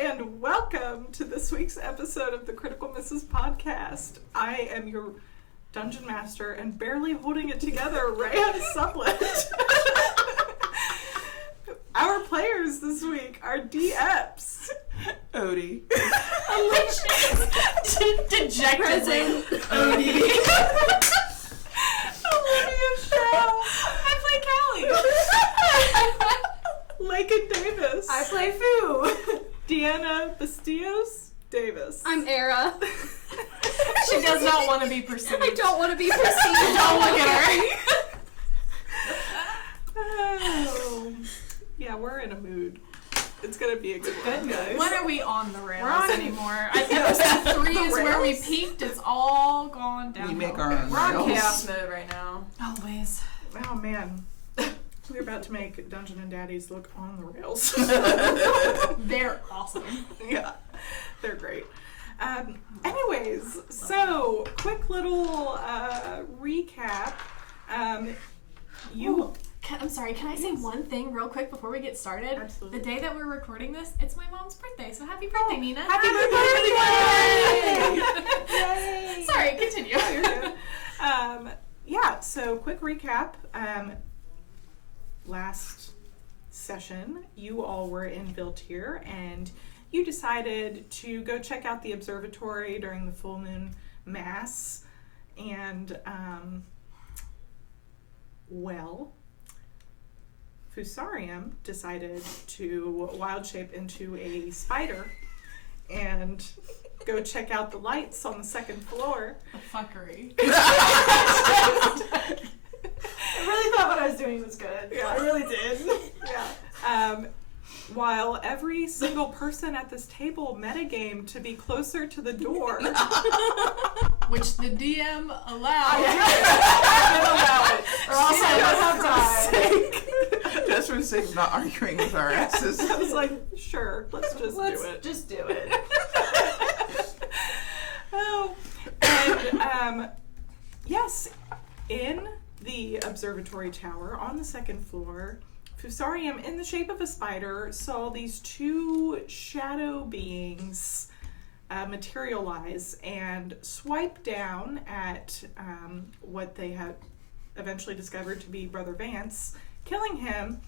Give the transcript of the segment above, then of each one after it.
and welcome to this week's episode of the Critical Misses podcast. I am your dungeon master and barely holding it together, Rhea Sublett. Our players this week are Epps, Odie, dejectedly, Odie, Olivia Shell, I play Callie. Lakin Davis, I play Fu. Deanna Bastillos Davis. I'm Era. She does not want to be perceived. I don't want to be perceived. Don't look at her. Oh. Yeah, we're in a mood. It's gonna be a good one, guys. When are we on the rails We're on- anymore? Episode 3 is where we rails? peaked. It's all gone down. we make our own We're on rails. chaos mode right now. Always. Oh man. We're about to make Dungeon and Daddies look on the rails. They're awesome. Yeah, they're great. Anyways, so quick little recap. I'm sorry, can I say one thing real quick before we get started? Absolutely. The day that we're recording this, it's my mom's birthday, so happy birthday, Nina. Happy birthday! Yay! Sorry, continue. Oh, you're good. Yeah, so quick recap. Last session, you all were in Viltier, and you decided to go check out the observatory during the full moon mass, and, Fusarium decided to wild shape into a spider and go check out the lights on the second floor. The fuckery. I really thought what I was doing was good. Yeah. I really did. Yeah. While every single person at this table metagame to be closer to the door. Which the DM allowed. Or else I would have died. Just for the sake of not arguing with our asses. I was like, sure, let's do it. Just do it. Oh, and yes, in the observatory tower on the second floor, Fusarium, in the shape of a spider, saw these two shadow beings materialize and swipe down at what they had eventually discovered to be Brother Vance, killing him.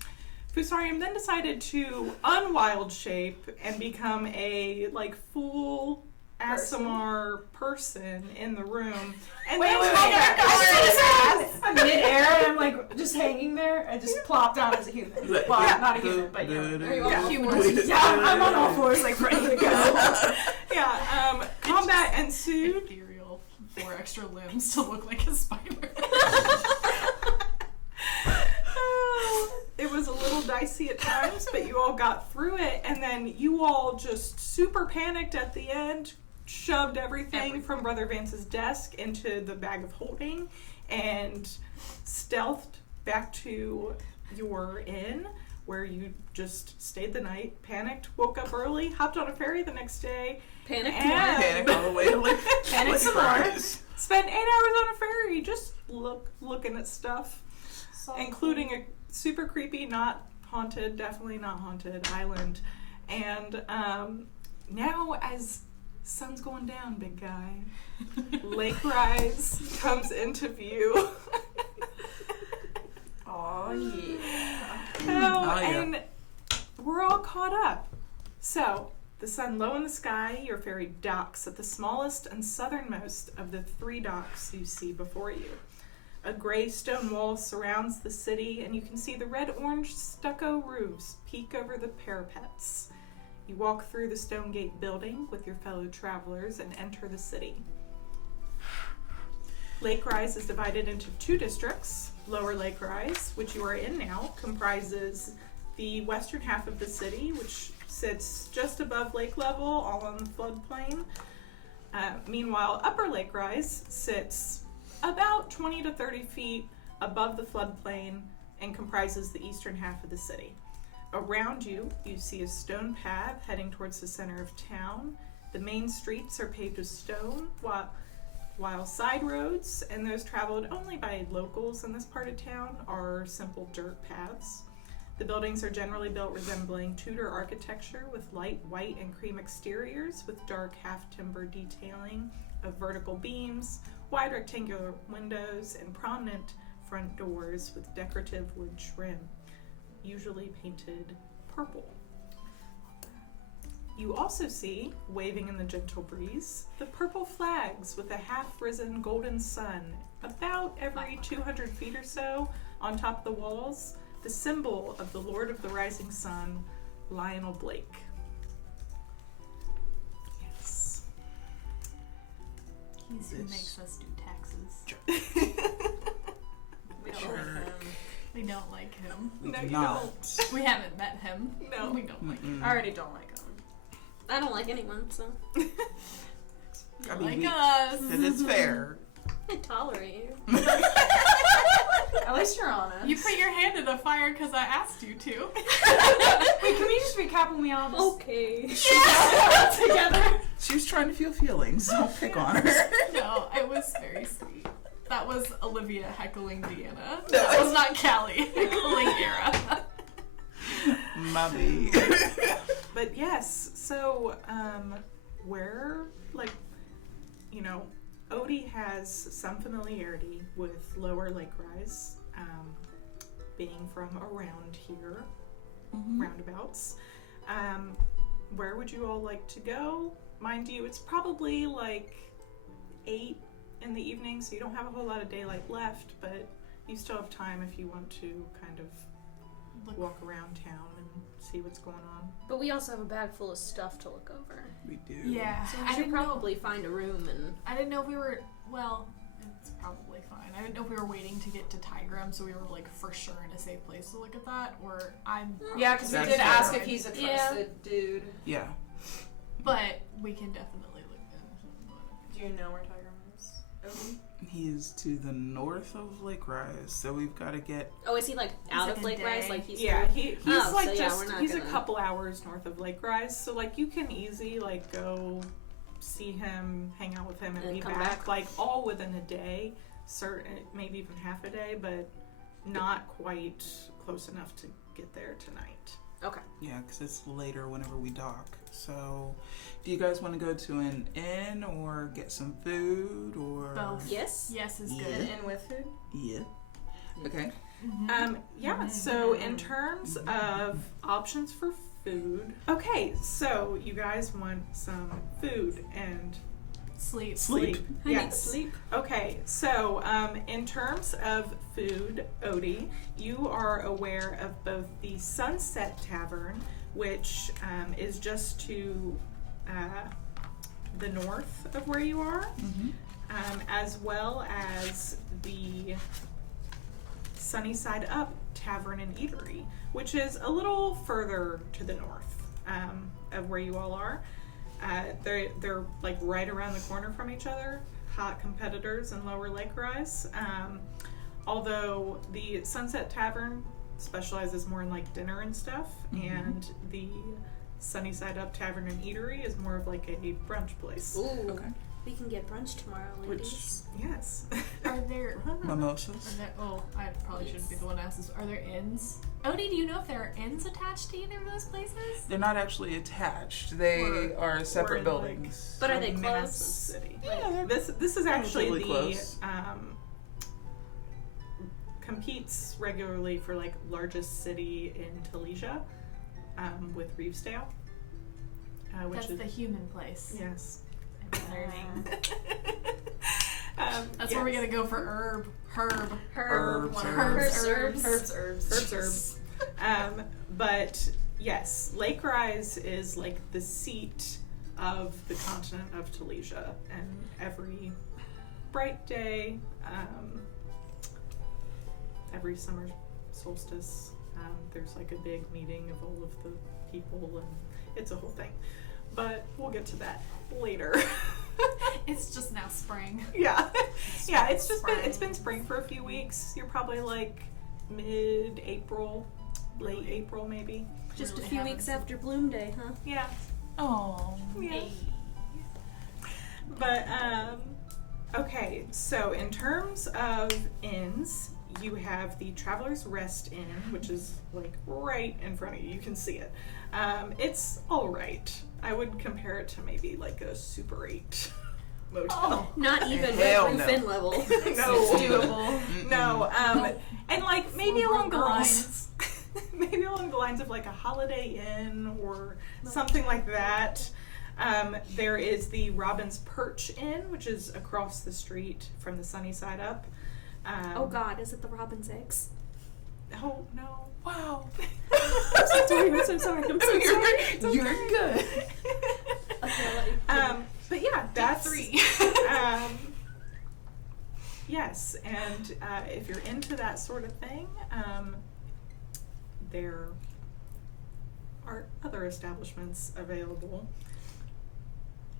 Fusarium then decided to unwild shape and become a full Asimar person in the room. And Wait. I'm mid-air and I'm like just hanging there. I just plop down as a human. Well, Yeah. not a human, but Yeah. Yeah, I'm on all fours, like ready to go. Yeah, combat ensued. Ethereal. 4 extra limbs to look like a spider. It was a little dicey at times, but you all got through it, and then you all just super panicked at the end, shoved everything from Brother Vance's desk into the bag of holding, and stealthed back to your inn, where you just stayed the night, panicked, woke up early, hopped on a ferry the next day, Panic and Panic all the way to Panic some more. Lakerise. spent 8 hours on a ferry just looking at stuff, including a super creepy, not haunted, definitely not haunted island. And now, as sun's going down, big guy, Lakerise comes into view. Oh yeah. Oh, yeah. And we're all caught up. So, the sun low in the sky, your ferry docks at the smallest and southernmost of the 3 docks you see before you. A gray stone wall surrounds the city, and you can see the red-orange stucco roofs peek over the parapets. You walk through the Stone Gate building with your fellow travelers and enter the city. Lakerise is divided into 2 districts. Lower Lakerise, which you are in now, comprises the western half of the city, which sits just above lake level, all on the floodplain. Meanwhile, Upper Lakerise sits about 20 to 30 feet above the floodplain and comprises the eastern half of the city. Around you, you see a stone path heading towards the center of town. The main streets are paved with stone, while side roads, and those traveled only by locals in this part of town, are simple dirt paths. The buildings are generally built resembling Tudor architecture with light white and cream exteriors with dark half-timber detailing of vertical beams, wide rectangular windows, and prominent front doors with decorative wood trim, usually painted purple. You also see, waving in the gentle breeze, the purple flags with a half-risen golden sun about every 200 feet or so on top of the walls, the symbol of the Lord of the Rising Sun, Lionel Blake. Yes. He's who makes us do taxes. We don't Sure. like him. We don't like him. No, do you not. don't. We haven't met him. No. We don't like him. I already don't like him. I don't like anyone, so I mean, Like us. and it's fair. I tolerate you. At least you're honest. You put your hand in the fire because I asked you to. Wait, can we just recap when we all just Okay. together? She was trying to feel feelings. Don't pick on her. No, it was very sweet. That was Olivia heckling Deanna. No. That was not Callie heckling Era. Mummy. But yes, so where, like, you know, Odie has some familiarity with Lower Lakerise, being from around here, roundabouts. Where would you all like to go? Mind you, it's probably like 8 in the evening, so you don't have a whole lot of daylight left, but you still have time if you want to kind of walk around town and see what's going on. But we also have a bag full of stuff to look over. We do. Yeah, So I we should didn't probably find a room and... I didn't know if we were, well, it's probably fine. I didn't know if we were waiting to get to Tigrum, so we were like for sure in a safe place to look at that, or I'm... Yeah, because we That's did fair. ask if he's a Yeah. trusted dude. Yeah. But we can definitely look at Do you know where Tiger is? Odie? He is to the north of Lakerise, so we've got to get. Oh, is he like out like of a Lakerise? day. Like he's Yeah, through? he's Oh, like so yeah, just we're not he's a gonna- couple hours north of Lakerise, so like you can easily like go see him, hang out with him, and And be come back back. like all within a day, certain maybe even half a day, but not quite close enough to get there tonight. Okay. Yeah, because it's later whenever we dock. So, do you guys want to go to an inn or get some food or? Both. Yes. Yes is Yeah. good. And in with food? Yeah. Okay. Yeah, so in terms of options for food, okay, so you guys want some food and Sleep. Sleep. I need yes. sleep. Okay, so in terms of food, Odie, you are aware of both the Sunset Tavern, which is just to the north of where you are, as well as the Sunnyside Up Tavern and Eatery, which is a little further to the north of where you all are. They're like right around the corner from each other, hot competitors in Lower Lakerise. Although the Sunset Tavern specializes more in like dinner and stuff, and the Sunnyside Up Tavern and Eatery is more of like a brunch place. Ooh. Okay. We can get brunch tomorrow, ladies. Yes. Are there... Mimosas. Are there, oh, I probably shouldn't be the one to ask this. Are there inns? Odie, do you know if there are inns attached to either of those places? They're not actually attached. They are we're separate in, buildings. But are they Mass close? City. Yeah, This is actually relatively the close. competes regularly for like largest city in Talesia, with Reevesdale, which That's is the human place. yes. I'm learning. That's yes. where we're gonna go for herb. Herbs, Herbs. But yes, Lakerise is like the seat of the continent of Talesia, and every bright day, every summer solstice, there's like a big meeting of all of the people, and it's a whole thing. But we'll get to that later. It's just now spring. Yeah. Yeah, it's been spring for a few weeks. You're probably like mid-April, late April maybe. Just Really a few haven't weeks seen- after Bloom Day, huh? Yeah. Oh. Yeah. But okay, so in terms of inns, you have the Traveler's Rest Inn, which is like right in front of you. You can see it. It's all right. I would compare it to maybe like a Super 8 motel. Not even Hell Red Roof no. Inn level. No. It's doable. No, and like maybe Full along the girls. lines, maybe along the lines of like a Holiday Inn or something like that. There is the Robin's Perch Inn, which is across the street from the Sunny Side Up. Oh God, is it the Robin's Eggs? Oh no! Wow. I'm so sorry. I'm so sorry. I'm so sorry. You're good. Okay, I'll let you. But yeah, that's 3. Yes, and if you're into that sort of thing, there are other establishments available.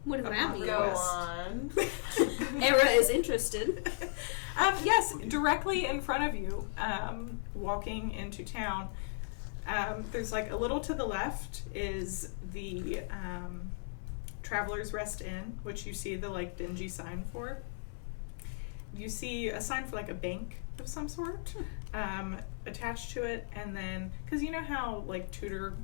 What does that Upon mean? Go request. on. Era is interested. Yes, directly in front of you, walking into town, there's like a little to the left is the Traveler's Rest Inn, which you see the like dingy sign for. You see a sign for like a bank of some sort attached to it, and then because you know how like Tudor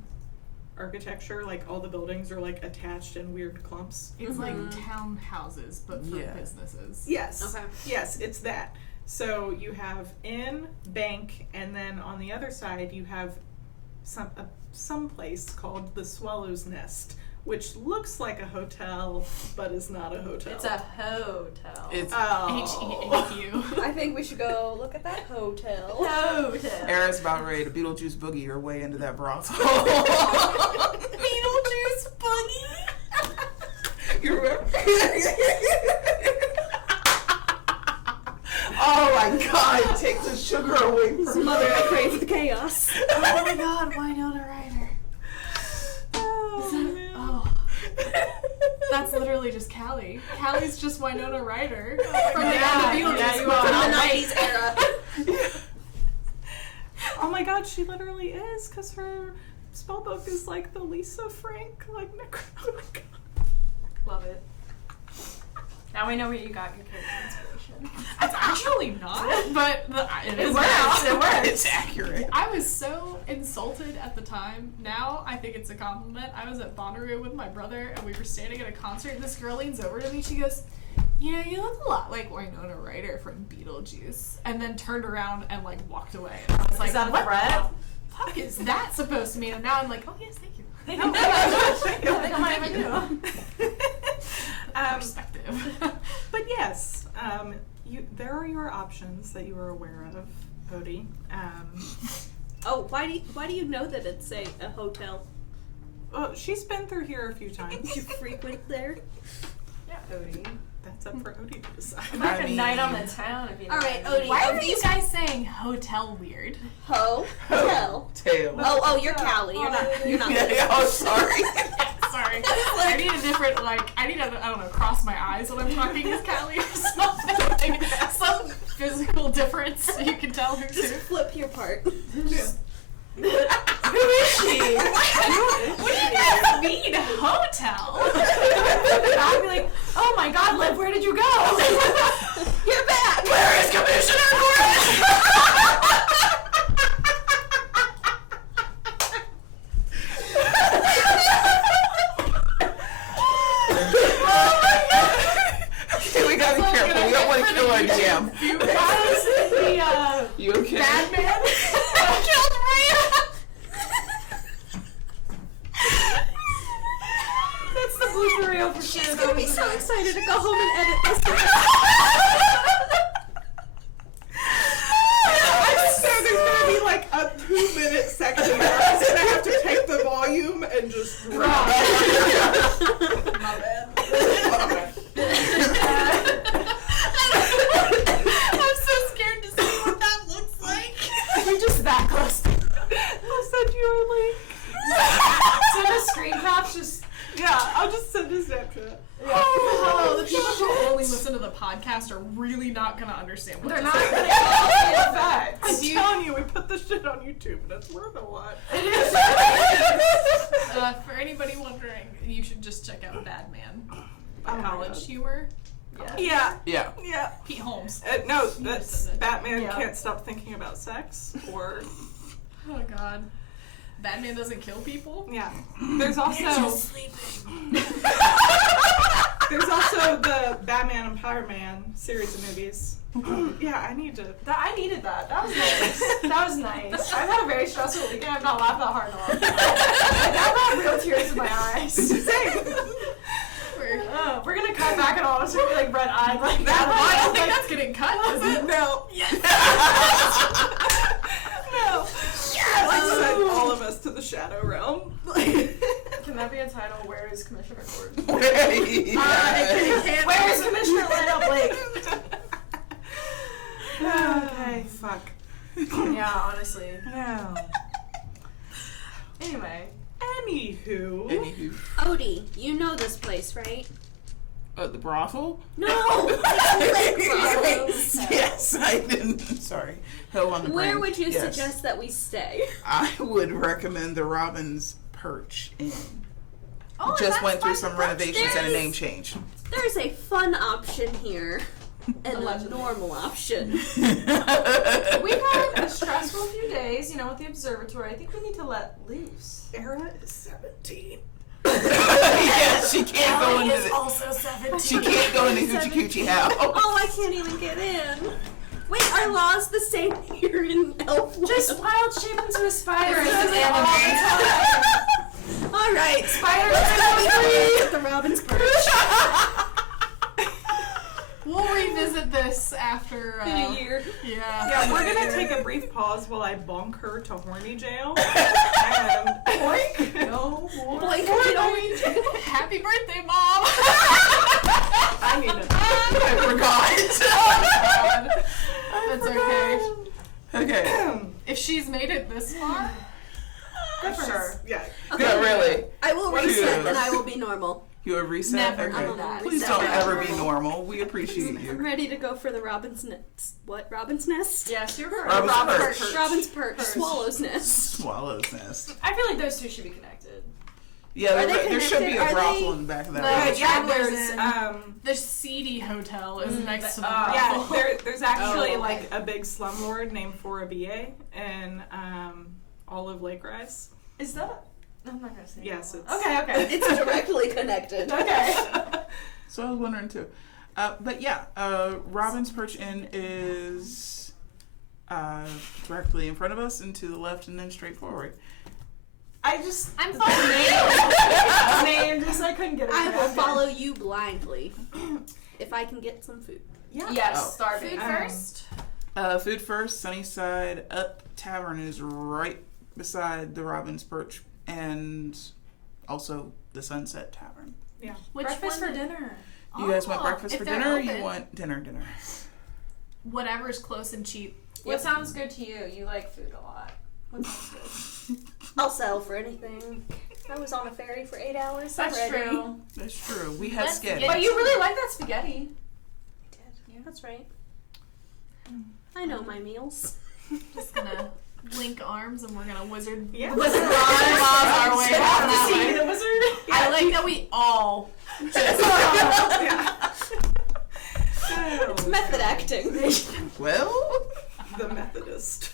architecture, like all the buildings are like attached in weird clumps. It's like townhouses, but for Yeah. businesses. Yes. Okay. Yes, it's that. So you have inn, bank, and then on the other side you have some place called the Swallow's Nest, which looks like a hotel but is not a hotel. It's a hotel. It's H-E-A-Q. I think we should go look at that hotel. hotel. Era's about ready to Beetlejuice boogie her way into that brothel. Beetlejuice boogie. You remember? Oh my God! Take the sugar away from Mother, I me. crave the chaos. Oh my God, Winona Ryder. Oh, man. Oh. That's literally just Callie. Callie's just Winona Ryder from the Yeah, end of yeah, Beetlejuice. you From are. the 90s era. Oh my God, she literally is, because her spellbook is like the Lisa Frank, like oh my God. Love it. Now we know where you got your character inspiration. It's actually not, but it is works. now. It works. It's accurate. I was so insulted at the time. Now I think it's a compliment. I was at Bonnaroo with my brother, and we were standing at a concert, and this girl leans over to me. She goes, "You know, you look a lot like Winona Ryder from Beetlejuice," and then turned around and like walked away. And I was like, Is that a "What threat? the fuck is that supposed to mean?" And now I'm like, "Oh yes, thank you." I think I might even do. Perspective. But yes, there are your options that you are aware of, Odie. Oh, why do you know that it's a hotel? Well, she's been through here a few times. You frequent there? Yeah, Odie. That's up for Odie to decide. Like I a night on mean- the town if you All right, know. Odie. Why of are you these guys saying hotel weird? hotel? Tail. Oh, you're Callie. You're not. You're not. Yeah, oh, sorry. Sorry. I need a different, I don't know, cross my eyes when I'm talking as Callie or something. Some physical difference so you can tell who's Just who. flip your part. Who is she? What do you guys mean, hotel? I'd be like, oh my God, Liv, where did you go? You're back. Where is Commissioner Gordon? Okay, we gotta be careful. We don't want to kill our DM. You guys, the You okay? bad man killed Rhea. That's the blooper reel for She's sure. gonna be so excited to go home and edit this. So there's gonna be like a 2-minute section where I'm just gonna have to take the volume and just drop. My bad. I'm so scared to see what that looks like. We're just that close. I'll send you a link. So the screen caps just. Yeah, I'll just send a Snapchat. Oh, the people who only listen to the podcast are really not gonna understand what They're to not say. gonna get facts. I'm telling you, we put this shit on YouTube and it's worth a lot. For anybody wondering, you should just check out Bad Man by Oh my College God. Humor. Yeah. Yeah. Yeah. Pete Holmes. No, that's said it. Batman Yeah. can't stop thinking about sex. Or Oh God. Batman doesn't kill people? yeah. There's also sleeping. there's also the Batman and Power Man series of movies. Yeah, I need to. I needed that. That was nice. That was nice. I've had a very stressful weekend. I've not laughed that hard in a long time. Like, I've had real tears in my eyes. We're gonna cut back and all of us are gonna be like red-eyed like that. I don't think that's getting cut, is it? No. Yes. No. Yes. Like send all of us to the Shadow Realm. Can that be a title? Where is Commissioner Gordon? Yeah. Where is Commissioner Leno Blake? Okay. Fuck. Yeah, honestly. No. Anyway. Anywho. Odie, you know this place, right? The brothel? No! Lakerise. Yes, I didn't. Sorry. Hell on the Where brain. would you Yes. suggest that we stay? I would recommend the Robin's Perch Inn. Oh, Just that's went through fine. some renovations and a There's- name change. There's a fun option here and Allegedly. a normal option. We've had a stressful few days, with the observatory. I think we need to let loose. Era is 17. Yeah, she can't go into the, also 17. she can't go into Hoochie Coochie House. Oh, I can't even get in. Wait, are laws the same here in Elfwood? Just wild shape into a spider. This is All right, Spiders at the Robin's Perch. We'll revisit this after In a year. Yeah. Yeah, we're gonna take a brief pause while I bonk her to horny jail. And Boink. no more. Like, Happy birthday, Mom! I need it. I forgot. That's okay. Okay. If she's made it this far, Good for her. Yeah. Yeah, really. I will What reset is- and I will be normal. You a reset? Never Okay. do that. Please Never. don't ever be normal. We appreciate I'm you. ready to go for the Robin's Nest. What? Robin's Nest? Yes, you're right. Robin's Robin's Perch. Robin's Perch. Swallow's Nest. Swallow's Nest. I feel like those two should be connected. Yeah, Are there, they there should be connected? a Are brothel they- in the back of that. No, room. Yeah, Travelers there's Inn. The seedy hotel is next to the yeah, brothel. there's actually Oh, okay. like a big slumlord named Forabie in all of Lakerise. Is that? I'm not gonna say. Yes, it's Okay. It's directly connected. Okay. So I was wondering too. But yeah, Robin's Perch Inn is directly in front of us and to the left and then straight forward. I'm following Name just I couldn't get it. I will Okay. follow you blindly if I can get some food. Yeah. Yes, Oh. starving. Food Um, first. Food First, Sunnyside Up Tavern is right beside the Robin's Perch and also the Sunset Tavern. Which Breakfast one? for dinner. You guys want Oh, breakfast if for they're dinner or you open. want dinner? Whatever's close and cheap. What sounds good to you? You like food a lot. What sounds good? I'll settle for anything. I was on a ferry for 8 hours That's already. true. That's true. We had Let's sketch. get- But you really like that spaghetti. Yeah, that's right. I know my meals. Just gonna link arms and we're gonna wizard. Yeah. Wizard our way down that way. the wizard. I like that we all. Yeah. It's method acting. Well, The Methodist.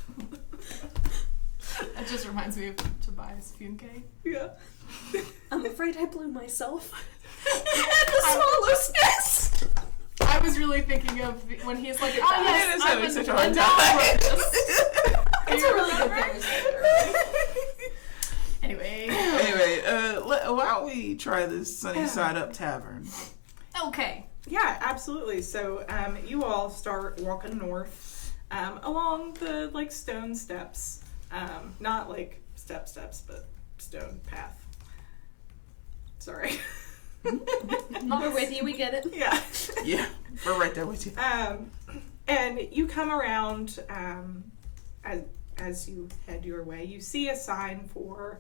That just reminds me of Tobias Funke. Yeah. I'm afraid I blew myself. At the swallow's nest. I was really thinking of when he's like, oh yes, is I'm having in such a the hard Nest. It's a really good thing. Anyway, anyway, why don't we try this Sunnyside Up Tavern? okay. Yeah, absolutely. So you all start walking north along the like stone steps. Not like steps, but stone path. Sorry. We're with you, we get it. Yeah. Yeah, we're right there with you. And you come around as you head your way. You see a sign for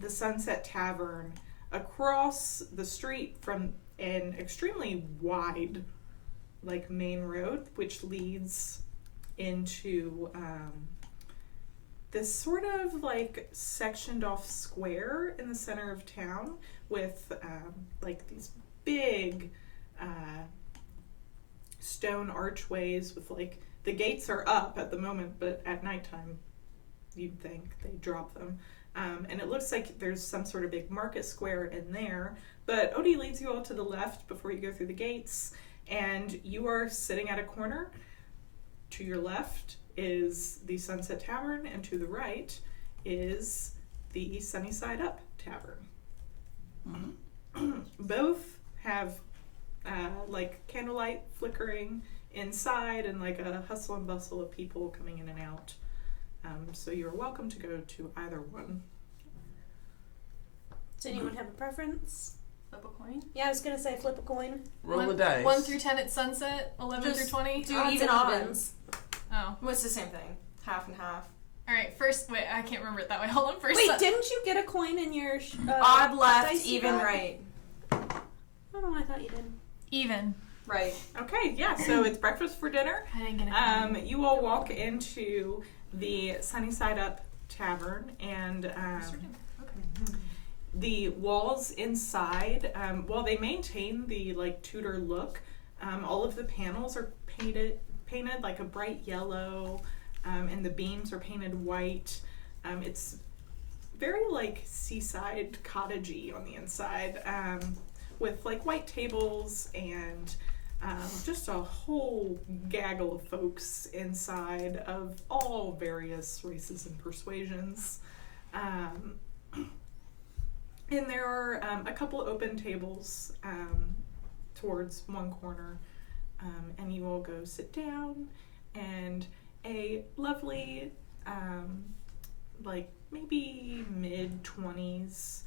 the Sunset Tavern across the street from an extremely wide, like main road, which leads into this sort of like sectioned off square in the center of town with like these big stone archways with like the gates are up at the moment, but at nighttime you'd think they drop them. And it looks like there's some sort of big market square in there. But Odie leads you all to the left before you go through the gates, and you are sitting at a corner. To your left is the Sunset Tavern, and to the right is the Sunnyside Up Tavern. Mm-hmm. Both have like candlelight flickering inside and like a hustle and bustle of people coming in and out. So you're welcome to go to either one. Does anyone have a preference? Flip a coin. Yeah, I was gonna say flip a coin. Roll the dice. 1 through 10 at sunset, 11 Just through 20. do Odds even and odds. evens. Oh. Well, it's the same thing. Half and half. Alright, first, wait, I can't remember it that way. Hold on, first. Wait, didn't you get a coin in your Odd left, dice you even got? right. Oh, I thought you did. Even. Right. Okay, yeah, so it's breakfast for dinner. I didn't get it. You all walk into the Sunnyside Up Tavern, and the walls inside, while they maintain the like Tudor look, all of the panels are painted like a bright yellow, and the beams are painted white. It's very like seaside cottagey on the inside, with like white tables and just a whole gaggle of folks inside of all various races and persuasions. And there are a couple open tables towards one corner, and you all go sit down, and a lovely, like maybe mid-20s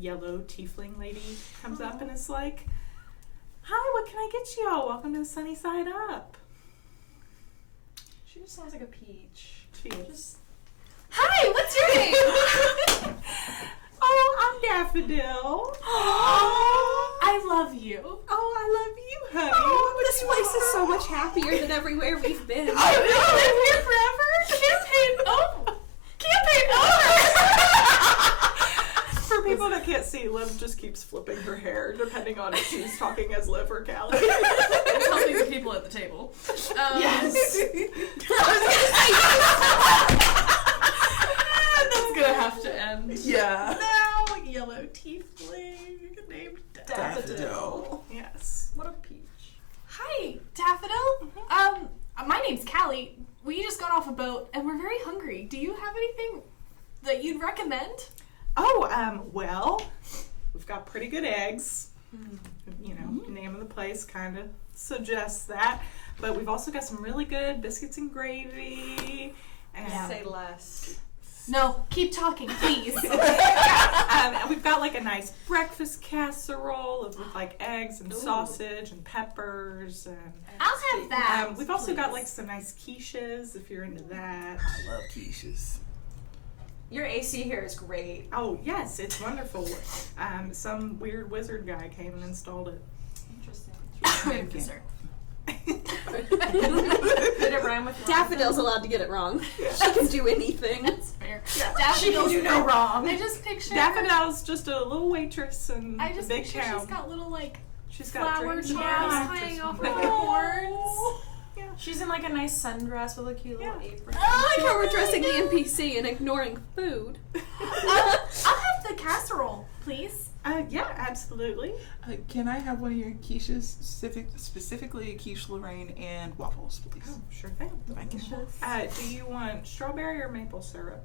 yellow tiefling lady comes up and is like, "Hi, what can I get you all? Welcome to the Sunny Side Up." She just sounds like a peach. She is. Just Hi, what's your name? Oh, I'm Daffodil. I love you. Oh, I love you, honey. Oh, this place is so much happier than everywhere we've been. I will live here forever. Campaign over. For people that can't see, Liv just keeps flipping her hair depending on if she's talking as Liv or Callie. It's helping the people at the table. Yes. That's gonna have to end. Yeah. Now, yellow tiefling named Daffodil. Yes. what a peach. Hi, Daffodil. My name's Callie. We just got off a boat and we're very hungry. Do you have anything that you'd recommend? Oh, well, we've got pretty good eggs. You know, the name of the place kind of suggests that. But we've also got some really good biscuits and gravy. And, Say less. No, keep talking, please. and we've got like a nice breakfast casserole with like eggs and sausage and peppers. And I'll have that. we've also got please. like some nice quiches if you're into that. I love quiches. Your AC here is great. Oh, yes, it's wonderful. Some weird wizard guy came and installed it. Interesting. Wait, dessert. Did it rhyme with Daffodil's allowed to get it wrong. She can do anything. That's fair. Yeah. She can Daffodil's do no wrong. I just picture. Daffodil's just a little waitress in I the just big picture town. she's got little like She's got flower drinks jars and hanging off breakfast. of her horns. She's in like a nice sundress with a cute little apron. I like how we're dressing the NPC and ignoring food. I'll have the casserole, please. Yeah, absolutely. Can I have one of your quiches, specifically a quiche Lorraine and waffles, please? Oh, sure thing. Thank you. Do you want strawberry or maple syrup?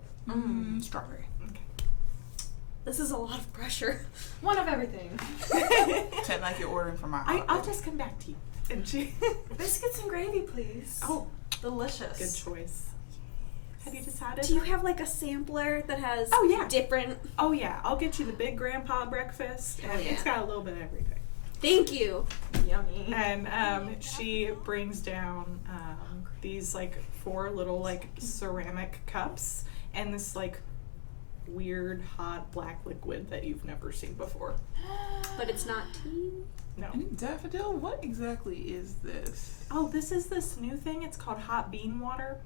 Strawberry. This is a lot of pressure. One of everything. Pretend like you're ordering from my I'll just come back to you. And she. Biscuits and gravy, please. Oh, delicious. good choice. Have you decided? Do you have like a sampler that has Oh, yeah. different? Oh yeah, I'll get you the big grandpa breakfast, and yeah. it's got a little bit of everything. Thank you. Yummy. And she brings down these like 4 little like ceramic cups and this like weird hot black liquid that you've never seen before. But it's not tea. No. And Daffodil, what exactly is this? Oh, this is this new thing. It's called hot bean water.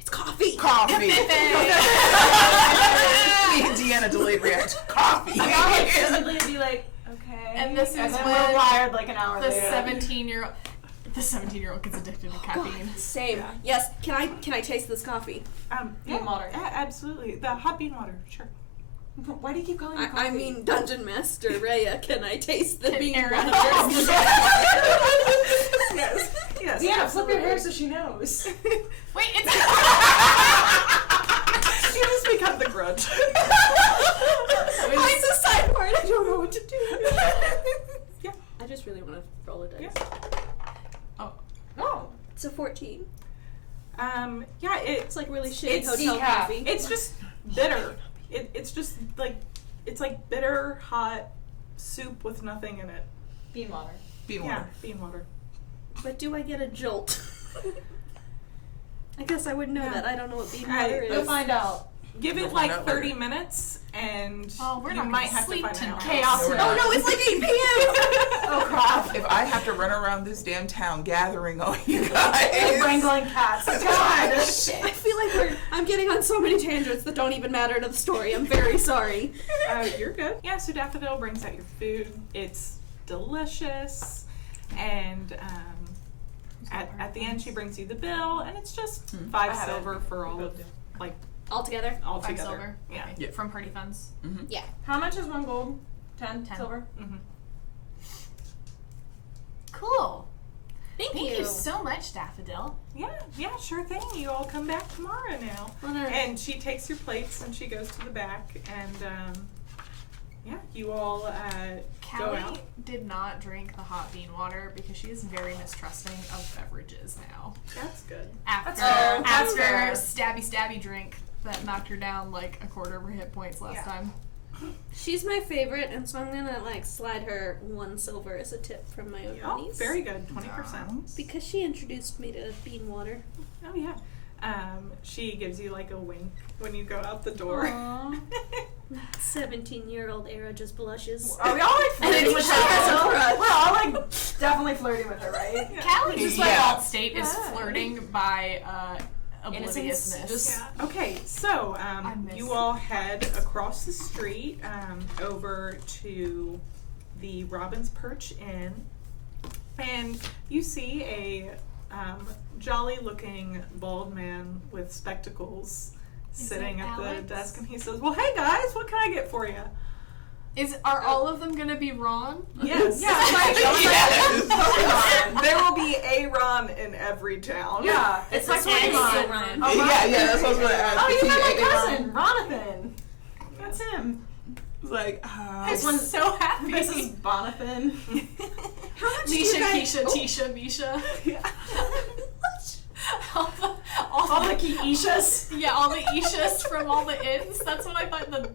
It's coffee. Coffee. Me and Deanna delayed reaction. Coffee. I would be like, okay. And And this is And then when we're wired like an hour the later. 17-year-old gets addicted to caffeine. Same. Yeah. Yes. Can I taste this coffee? Bean water. Absolutely. The hot bean water, sure. Why do you keep calling it I mean, Dungeon Master Rhea, can I taste the bean Erralimos. water? Yes. Deanna, flip your hair so she knows. Wait, it's You just become the grudge. It's a side part. I don't know what to do. Yeah. I just really want to roll a dice. Yeah. Oh. It's a 14. Yeah, It's like really shitty It's hotel decaf. coffee. it's just bitter. It's just like, it's like bitter, hot soup with nothing in it. Bean water. Bean Yeah, water. bean water. But do I get a jolt? I guess I would know Yeah. that. I don't know what bean I- water We'll is. find out. Give You'll it find like out 30 later. minutes, and Oh, we're you not might gonna have to sleep find tonight. out. Chaos. No, we're Oh not. no, it's like 8 p.m. Oh crap. If I have to run around this damn town gathering all you guys. Wrangling cats. God. I feel like I'm getting on so many tangents that don't even matter to the story. I'm very sorry. You're good. Yeah, so Daffodil brings out your food. It's delicious, and at the end she brings you the bill, and it's just 5 I have silver for all of like All together? all 5 together. silver. Yeah. Okay. Yeah. From party funds. Yeah. How much is 1 gold? 10 10. silver? Mm-hmm. Cool. Thank Thank you so much, Daffodil. Yeah, sure thing. You all come back tomorrow now. And she takes your plates and she goes to the back, and yeah, you all go Callie out. did not drink the hot bean water because she is very mistrusting of beverages now. That's good. After fair. That's fair. stabby drink that knocked her down like a quarter of her hit points last Yeah. time. She's my favorite, and so I'm gonna like slide her 1 silver as a tip from my own Oh, monies. very good. 20%. Because she introduced me to bean water. Oh yeah. She gives you like a wink when you go out the door. Aww. 17-year-old Era just blushes. Are we all like And then flirting with she has a her? crush. We're all like definitely flirting with her, right? Callie's Yeah. default state is Yeah. flirting by Innocence. obliviousness. Just- Yeah. Okay, so I miss you all head across the street over to the Robin's Perch Inn, and you see a jolly-looking bald man with spectacles Is sitting it at the Alex? desk, and he says, "Well, hey guys, what can I get for you?" Are all of them gonna be Ron? Yes. Yes. There will be a Ron in every town. Yeah, it's like Pokemon. Pokemon. Ron. Oh, Yeah, that's what I was gonna ask. Oh, Is you he met my a- cousin, Ronathan. That's him. Like, I'm so happy. This is Bonathan. How much do you Nisha, guys... Keisha, Tisha, Misha. all All the the Keishas. yeah, all the Ishas from all the inns. That's what I thought the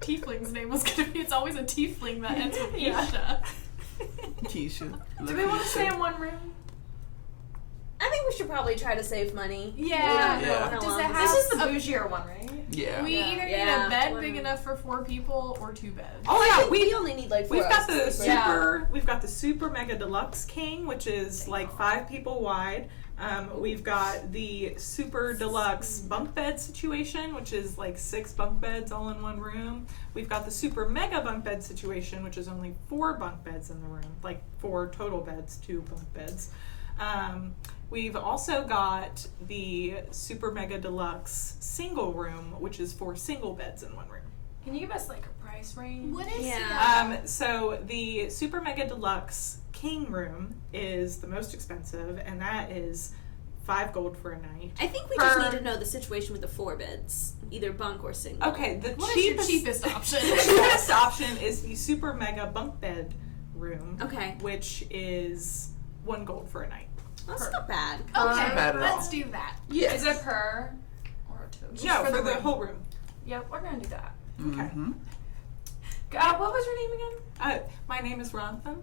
tiefling's name was gonna be. It's always a tiefling that ends with Yeah. Isha. Keisha. Do we want to stay in one room? I think we should probably try to save money. Yeah. We don't know Yeah. how Does long it this have This is the a- bougier one, right? Yeah. We either need Yeah. a bed One big room. enough for 4 people or 2 beds. Oh I yeah, think we only need like 4 We've got hours the to sleep. super. We've got the super mega deluxe king, which is like 5 people wide. We've got the super deluxe bunk bed situation, which is like 6 bunk beds all in one room. We've got the super mega bunk bed situation, which is only 4 bunk beds in the room, like 4 total beds, 2 bunk beds. We've also got the super mega deluxe single room, which is 4 single beds in one room. Can you give us like a price range? What is Yeah. So the super mega deluxe king room is the most expensive, and that is 5 gold for a night. I think we just need to know the situation with the 4 beds, either bunk or single. Okay, the What is your cheapest, cheapest option? the cheapest option is the super mega bunk bed room, Okay. which is 1 gold for a night. That's not bad. Okay, Not bad at let's all. do that. Yes. Is it per or two? Just No, for for the the room. whole room. Yeah, we're gonna do that. Mhm. What was your name again? My name is Ronathan.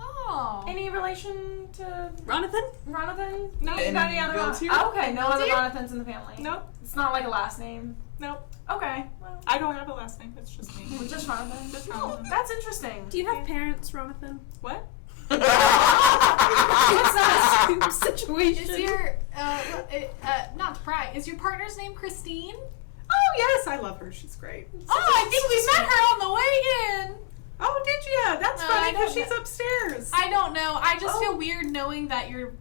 Oh. Any relation to Jonathan? Ronathan? No. Any Anybody other builds here? Oh, okay, no other Here? Ronathans in the family. Nope, It's not like a last name. nope. Okay, well, I don't have a last name. It's just me. just Ronathan. Just Ronathan. That's interesting. Do you have parents, Jonathan? What? What's that a situation? Is your not to pry? Is your partner's name Christine? Oh yes, I love her. She's great. Oh, I think we met her on the way in. Oh, did you? That's No, funny I because don't I don't know. I just feel weird knowing that your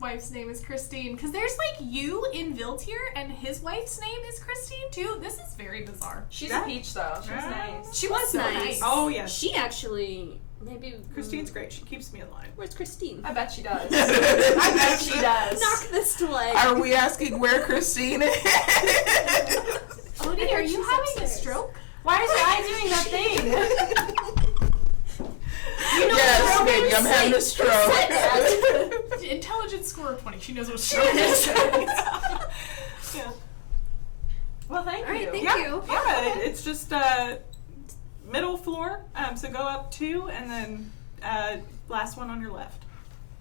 wife's name is Christine. Because there's like you in Viltier and his wife's name is Christine too. This is very bizarre. She's a peach though. She was nice. She was so nice. Oh, yes. She actually, maybe... Christine's great. She keeps me in line. Where's Christine? I bet she does. I bet she does. Knock this to like... Are we asking where Christine is? Odie, are you having a stroke? Why is your eye doing that thing? Yes, baby, I'm having a stroke. Intelligence score of 20. She knows what stroke is. Yeah. Well, thank you. Thank you. Yeah, it's just middle floor. So go up 2 and then last one on your left.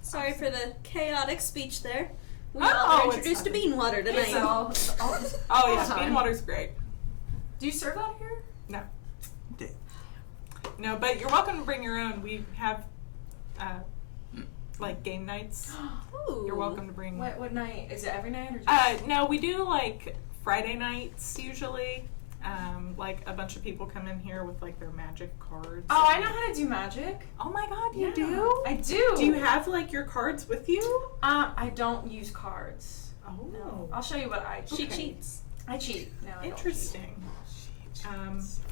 Sorry for the chaotic speech there. We Oh, all are it's introduced to nothing. bean water tonight. Oh yeah, time. bean water's great. Do you serve out here? No, but you're welcome to bring your own. We have like game nights. Ooh. You're welcome to bring. What night? Is it every night or just... No, we do like Friday nights usually. Like a bunch of people come in here with like their magic cards. Oh, I know how to do magic. Oh my god, you Yeah. do? I do. Do you have like your cards with you? I don't use cards. Oh, No. I'll show you what I She Okay. cheats. I cheat. No, I don't Interesting.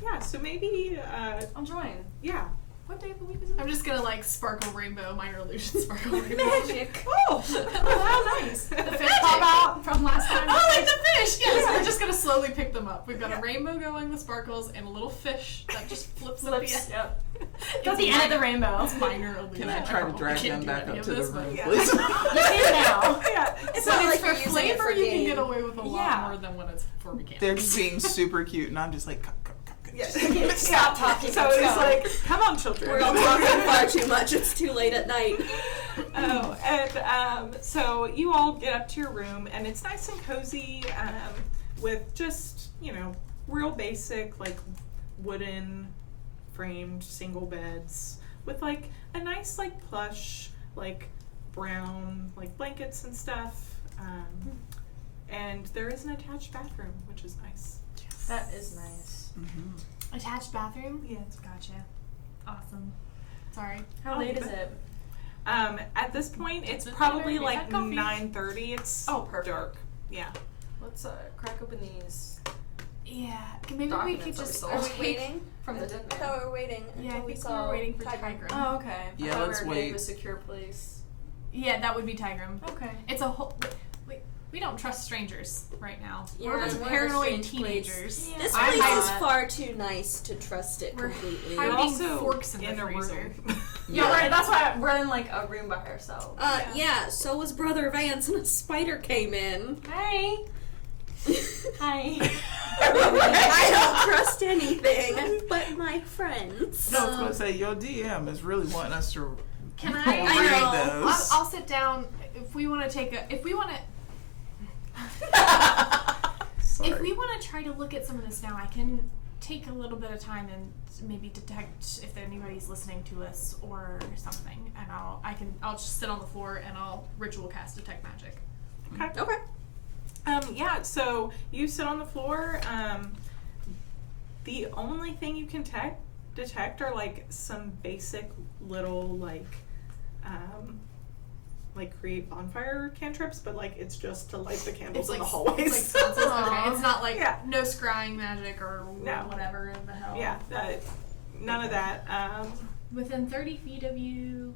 Yeah, so maybe cheat. I'll join. yeah. What day of the week is it? I'm just gonna like sparkle rainbow, minor illusion sparkle rainbow. Magic. Oh, How nice. The The fish fish pop pop out from last time. Oh, like the fish! Yes, we're just gonna slowly pick them up. We've got a rainbow going with sparkles and a little fish that just flips up the Flips. end. Yep. It's That's the end of the rainbow. It's minor illusion. Can I try to don't drag know. them We back can't up do to any the of room, this, please? You can now. yeah. It's But not like for you're using it flavor, for you can game. get away with a lot Yeah. more than when it's for mechanics. They're just being super cute, and I'm just like, come. Yes. Stop talking. So let's it's go. like, come on, children. We're all talking far too much. It's too late at night. Oh, and so you all get up to your room, and it's nice and cozy, with just, you know, real basic, like, wooden framed single beds with, like, a nice, like, plush, like, brown, like, blankets and stuff. And there is an attached bathroom, which is nice. That is nice. Mm-hmm. Attached bathroom? Yeah. Gotcha. Awesome. Sorry. How late is it? At this point, it's It's probably dinner, like we've had coffee. 9:30. It's Perfect. dark. Yeah. Let's crack open these Yeah. Maybe we documents could that we just. sold. Are we waiting? from the I dead thought man. we were waiting Yeah, I until we think saw we're waiting for Tiger. Tiger. Oh, okay. Yeah, I thought let's we were getting wait. a secure place. Yeah, that would be Tigrum. Okay. It's a whole. We don't trust strangers right now. Yeah, we're we're in a paranoid strange place. teenagers. Yeah. This I'm place is not. far too nice to trust it We're completely. hiding You're also forks in the a freezer. room. Yeah, right. That's why we're in like a room by ourselves. Yeah, so was Brother Vance and a spider came in. Hi. Hi. I don't trust anything but my friends. No, I was gonna say your DM is really wanting us to Can read I know. those. I'll sit down if we want to take a. If we want to. Sorry. If we want to try to look at some of this now, I can take a little bit of time and maybe detect if anybody's listening to us or something, and I'll just sit on the floor and I'll ritual cast detect magic. Okay. Okay. Yeah, so you sit on the floor. The only thing you can detect are like some basic little like create bonfire cantrips, but like it's just to light the candles in the hallways. It's like sconces. Okay, it's not like Yeah. no scrying magic or No. whatever the hell. Yeah, none of that. Within 30 feet of you,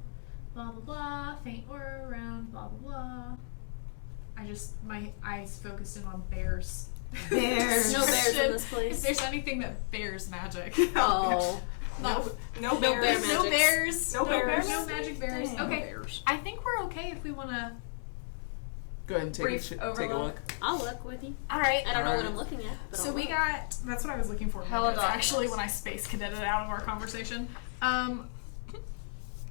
blah blah blah, faint aura around, blah blah blah. My eyes focused in on bears. There's no bears in this If place. there's anything that bears magic. Oh. No bear bears. magic. No bears. No bears. No magic bears. Dang. Okay. I think we're okay if we want to. Go ahead and Brief take a overlook. look. I'll look with you. All right. I don't know what Alright. I'm looking at. But So I'll we look. got. That's what I was looking for. Hella It's actually when documents. I space cadetted out of our conversation.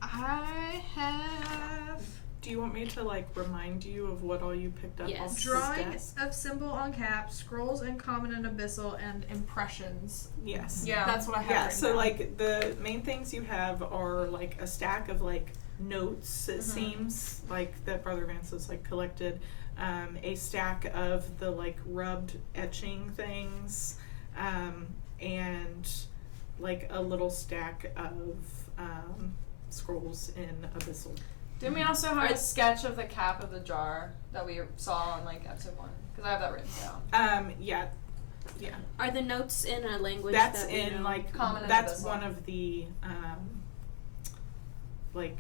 I have Do you want me to like remind you of what all you picked up Yes. off his drawing desk? of symbol on cap, scrolls in common and abyssal, and impressions. Yes. Yeah. That's what I have. Yeah, written so down. like the main things you have are like a stack of like notes, it seems, like that Brother Vance has like collected, a stack of the like rubbed etching things, and like a little stack of scrolls in Abyssal. Didn't we also have a sketch of the cap of the jar that we saw in like episode 1? Because I have that written down. Yeah. Are the notes in a language That's that we in know? like Common and that's Abyssal. one of the like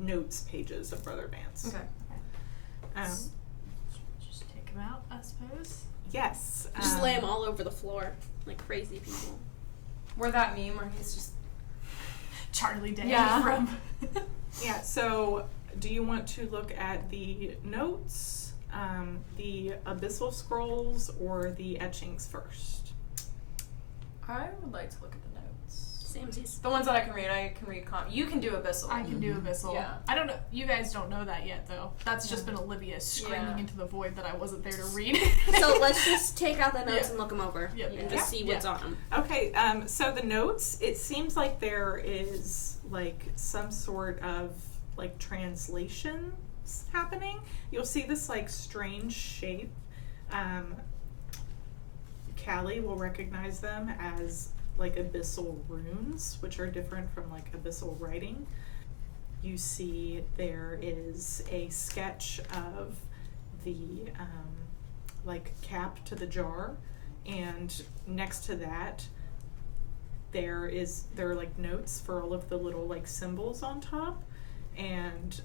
notes pages of Brother Vance. Okay. Just take him out, I suppose. Yes. Just lay them all over the floor like crazy people. Or that meme where he's just... Charlie Day Yeah. from. Yeah. So, do you want to look at the notes, the Abyssal scrolls, or the etchings first? I would like to look at the notes. Samesies. The ones that I can read you can do Abyssal. I can do Abyssal. Yeah. I don't know. You guys don't know that yet, though. That's just been Olivia screaming Yeah. into the void that I wasn't there to read. So let's just take out the notes Yeah. and look them over Yeah. and just see what's Yeah. on them. Okay. So the notes. It seems like there is like some sort of like translations happening. You'll see this like strange shape. Callie will recognize them as like abyssal runes, which are different from like abyssal writing. You see there is a sketch of the like cap to the jar, and next to that there are like notes for all of the little like symbols on top, and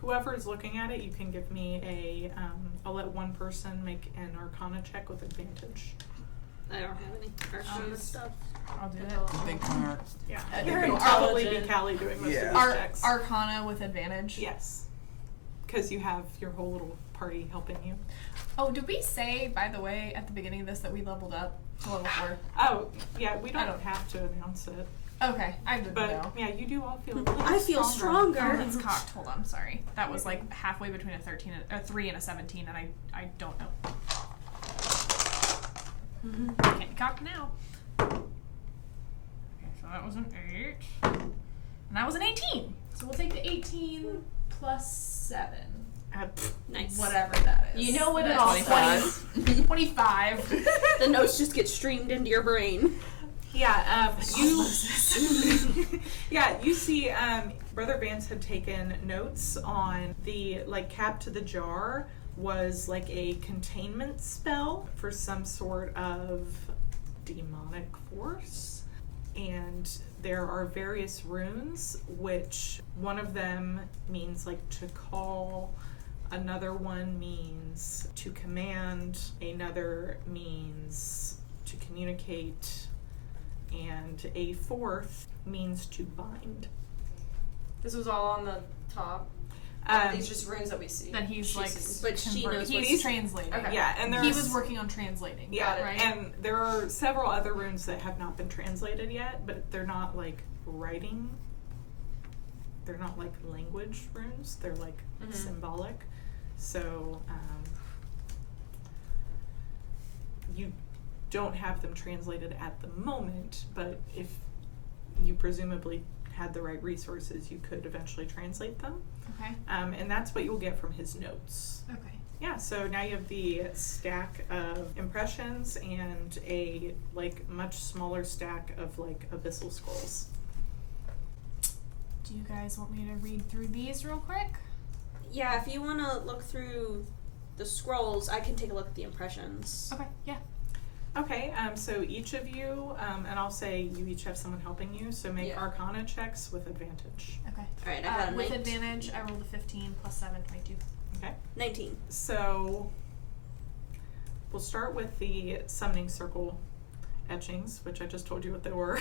whoever is looking at it, you can give me a I'll let one person make an Arcana check with advantage. I don't have any Arcana stuff. I'll do I think Mark. Yeah, I it think would we're probably be intelligent. Callie doing most Yeah. of these checks. Arcana with advantage. Yes, because you have your whole little party helping you. Oh, did we say, by the way, at the beginning of this that we leveled up to level 4? Oh, yeah, we I don't don't- have to announce it, Okay, I didn't but know. yeah, you do all feel. Really I feel Oh, stronger. it's cocked. Hold on, sorry. That was like halfway between a 13 and a 3 and a 17, and I don't know. Can't be cocked now. Okay, so that was an 8. And that was an 18. So we'll take the 18 plus 7. Nice. Whatever that is. You know what it That's all 25. 25. The notes just get streamed into your brain. Yeah, you. Yeah, you see, Brother Vance had taken notes on the like cap to the jar was like a containment spell for some sort of demonic force, and there are various runes, which one of them means like to call, another one means to command, another means to communicate, and a fourth means to bind. This was all on the top. These just runes that we see. That he's She like, sees. But she knows he's what- translating. Okay. Yeah, and He there's was working on translating. yeah, right? and there are several other runes that have not been translated yet, but they're not like writing. They're not like language runes. They're like symbolic. So you don't have them translated at the moment, but if you presumably had the right resources, you could eventually translate them. Okay. And that's what you'll get from his notes. Okay. Yeah, so now you have the stack of impressions and a like much smaller stack of like abyssal scrolls. Do you guys want me to read through these real quick? Yeah, if you want to look through the scrolls, I can take a look at the impressions. Okay. Yeah. Okay, so each of you, and I'll say you each have someone helping you, so make Yeah. Arcana checks with advantage. Okay. Alright, I got a With 19. advantage, I rolled a 15 plus 7, 22. Okay, 19. so we'll start with the summoning circle etchings, which I just told you what they were.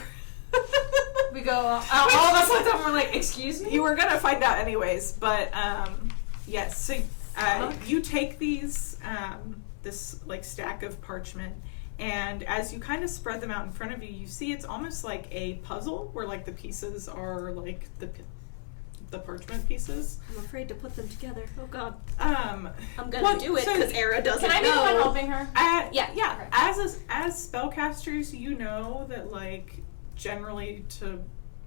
We go, all of us looked up and we're like, excuse me? You were gonna find out anyways, but yes. So you take these this like stack of parchment, and as you kind of spread them out in front of you, you see it's almost like a puzzle where like the pieces are like the parchment pieces. I'm afraid to put them together. Oh god. Um, I'm gonna Well, do it so- because Era doesn't Can I be the know. one helping her? Yeah. yeah. Okay. As spellcasters, you know that like generally to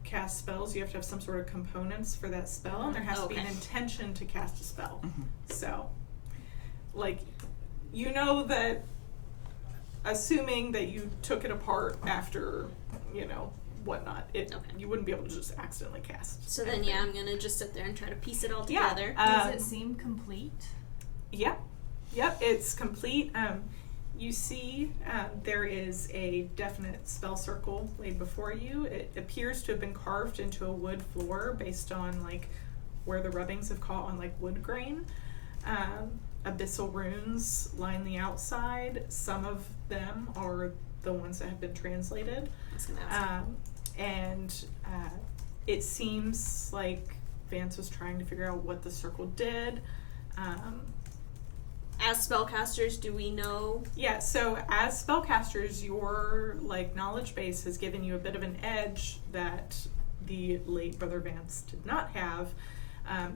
cast spells you have to have some sort of components for that spell, and there has to be an Okay. intention to cast a spell. Mhm. So, like, you know that assuming that you took it apart after, whatnot. Okay. You wouldn't be able to just accidentally cast. So then, anything. I'm gonna just sit there and try to piece it all Yeah, together. Does it seem complete? Yeah. Yep, it's complete. You see there is a definite spell circle laid before you. It appears to have been carved into a wood floor based on like where the rubbings have caught on like wood grain. Abyssal runes line the outside. Some of them are the ones that have been translated. I was gonna ask. And it seems like Vance was trying to figure out what the circle did. As spellcasters, do we know? Yeah, so as spellcasters, your like knowledge base has given you a bit of an edge that the late Brother Vance did not have.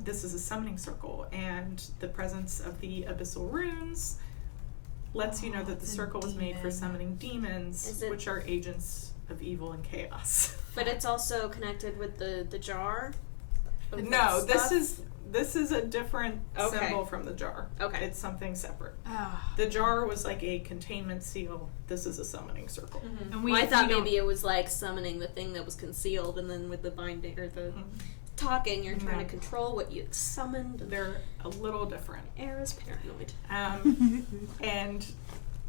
This is a summoning circle, and the presence of the abyssal runes lets you know that the it's a circle was made for demon. summoning demons, Is it- which are agents of evil and chaos. But it's also connected with the jar? of No, stuff? this is a different Okay. symbol from the jar. Okay. It's something separate. Ah. The jar was like a containment seal. This is a summoning circle. Mhm. And Well, I thought we don't- maybe it was like summoning the thing that was concealed, and then with the binding or the talking, you're trying No. to control what you summoned. And They're a little different. Era's paranoid. And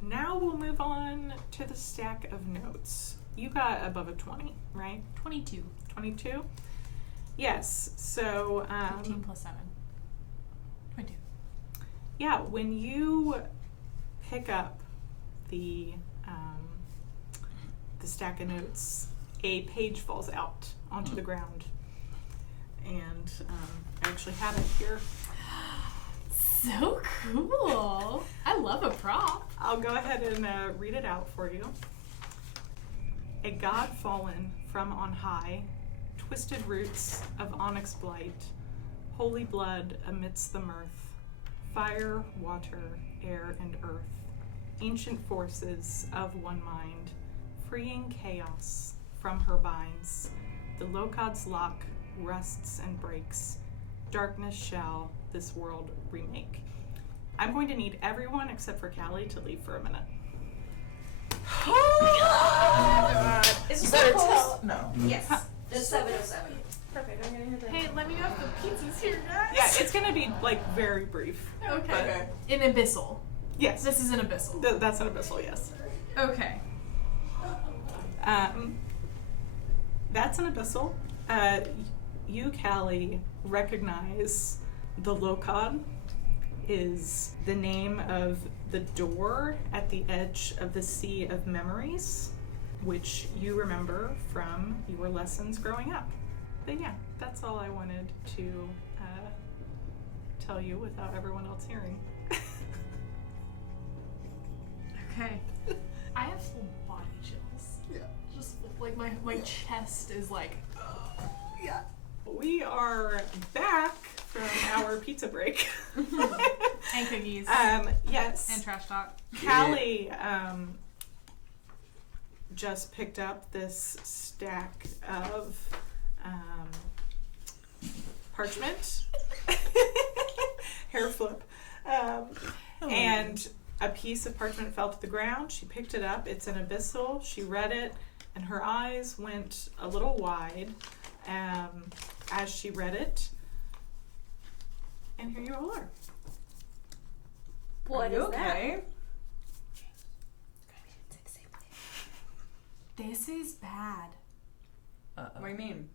now we'll move on to the stack of notes. You got above a 20, right? 22. 22? Yes. So, 15 plus 7. 22. yeah, when you pick up the stack of notes, a page falls out onto the ground. And I actually have it here. So cool. I love a prop. I'll go ahead and read it out for you. A god fallen from on high, twisted roots of onyx blight, holy blood amidst the mirth, fire, water, air, and earth, ancient forces of one mind, freeing chaos from her binds. The Lokad's lock rusts and breaks. Darkness shall this world remake. I'm going to need everyone except for Callie to leave for a minute. Is this Better the post? tell. No. Yes. It's 7:07. Perfect. I'm gonna hear that. Hey, let me know if the pizza's here, guys. Yeah, it's going to be like very brief. Okay. In Abyssal. Yes, This is an Abyssal. that's an abyssal, yes. Okay. That's an abyssal. You, Callie, recognize the Lokad is the name of the door at the edge of the Sea of Memories, which you remember from your lessons growing up. But yeah, that's all I wanted to tell you without everyone else hearing. Okay. I have full body chills. Yeah. Just like my chest is like. Yeah. We are back from our pizza break. And cookies. Yes. And trash talk. Callie just picked up this stack of parchment, hair flip, and a piece of parchment fell to the ground. She picked it up. It's an abyssal. She read it, and her eyes went a little wide as she read it. And here you all are. What Are you is that? okay? This is bad. What do you mean?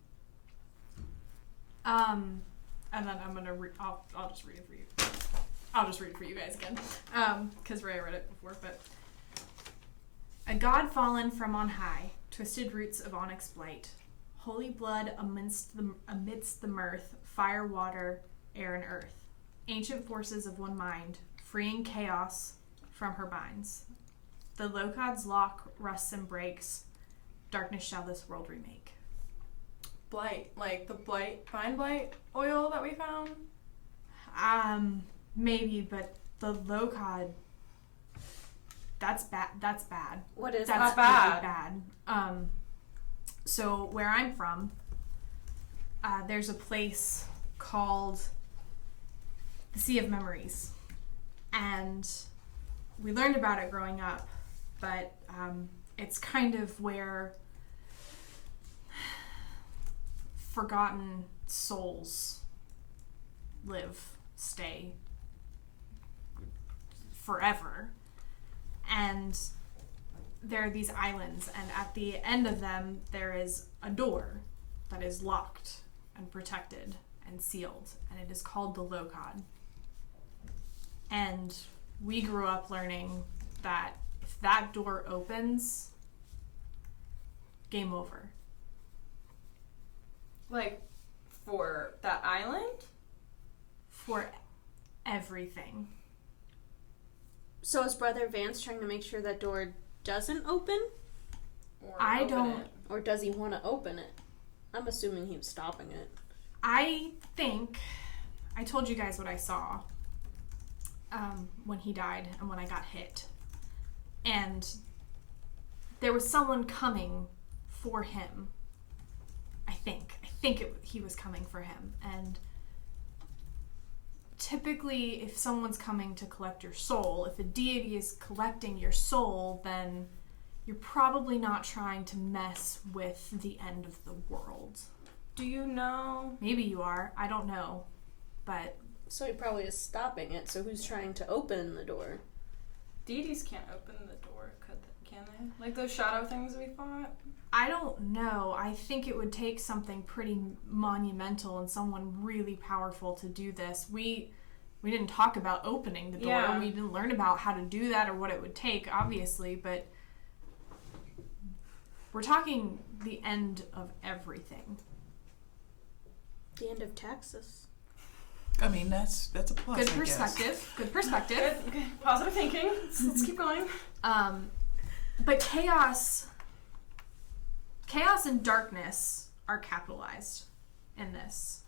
And then I'm gonna I'll just read it for you. I'll just read it for you guys again. Because Rhea read it before, but a god fallen from on high, twisted roots of onyx blight, holy blood amidst the mirth, fire, water, air, and earth, ancient forces of one mind, freeing chaos from her binds. The Lokad's lock rusts and breaks, darkness shall this world remake. Blight, like the vine blight oil that we found. Maybe, but the Lokad, that's bad. That's bad. What is That's that? bad. really bad. So where I'm from, there's a place called the Sea of Memories, and we learned about it growing up, but it's kind of where forgotten souls stay forever. And there are these islands, and at the end of them there is a door that is locked and protected and sealed, and it is called the Lokad. And we grew up learning that if that door opens, game over. Like, for that island? For everything. So is Brother Vance trying to make sure that door doesn't open? Or I open don't- it? Or does he want to open it? I'm assuming he was stopping it. I think I told you guys what I saw when he died and when I got hit. And there was someone coming for him. I think he was coming for him. And typically, if someone's coming to collect your soul, if a deity is collecting your soul, then you're probably not trying to mess with the end of the world. Do you know? Maybe you are. I don't know. But So he probably is stopping it, so who's trying to open the door? Deities can't open the door, can they? Like those shadow things we fought? I don't know. I think it would take something pretty monumental and someone really powerful to do this. We didn't talk about opening the door. Yeah. We didn't learn about how to do that or what it would take, obviously, but we're talking the end of everything. The end of Texas. I mean, that's a plus. Good I guess. perspective. Good perspective. Okay. Positive thinking. Let's keep going. But chaos and darkness are capitalized in this.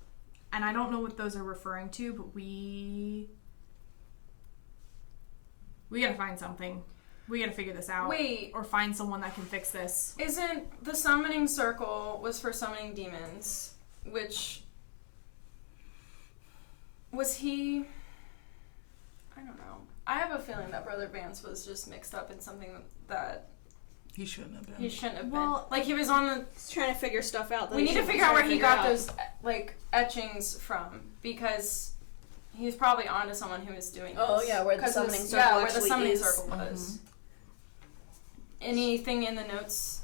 And I don't know what those are referring to, but we gotta find something. We gotta figure this out. Wait. Or find someone that can fix this. Isn't the summoning circle was for summoning demons, which was he? I don't know. I have a feeling that Brother Vance was just mixed up in something that He shouldn't have been. he shouldn't have Well, been. Like he was on the. He's trying to figure stuff out. That We he need to shouldn't figure out where try to he figure got out. those like etchings from, because he's probably onto someone who is doing this. Oh, yeah, where the 'Cause summoning it's- circle Yeah, where the actually summoning is. circle was. Anything in the notes?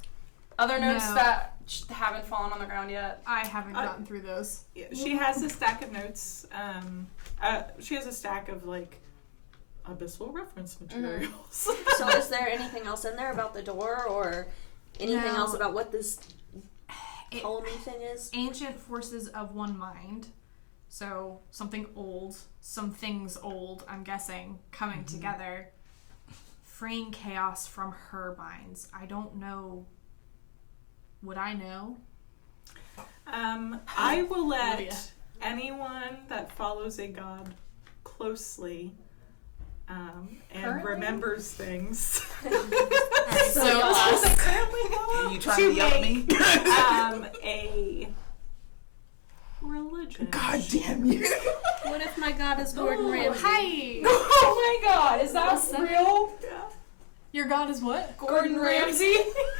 Other notes No. that haven't fallen on the ground yet? I haven't gotten through those. Yeah, she has a stack of notes. She has a stack of like abyssal reference materials. So is there anything else in there about the door or anything No. else about what this It- Ptolemy thing is? Ancient forces of one mind. So something old, some things old, I'm guessing, coming together. Freeing chaos from her binds. I don't know. Would I know? I will let Olivia. anyone that follows a god closely and Currently? remembers things So us. Are you trying to yell at me? a religion. God damn you. What if my god is Gordon Ramsay? Hi! Oh my god, is that Awesome. real? Yeah. Your god is what? Gordon Ramsay?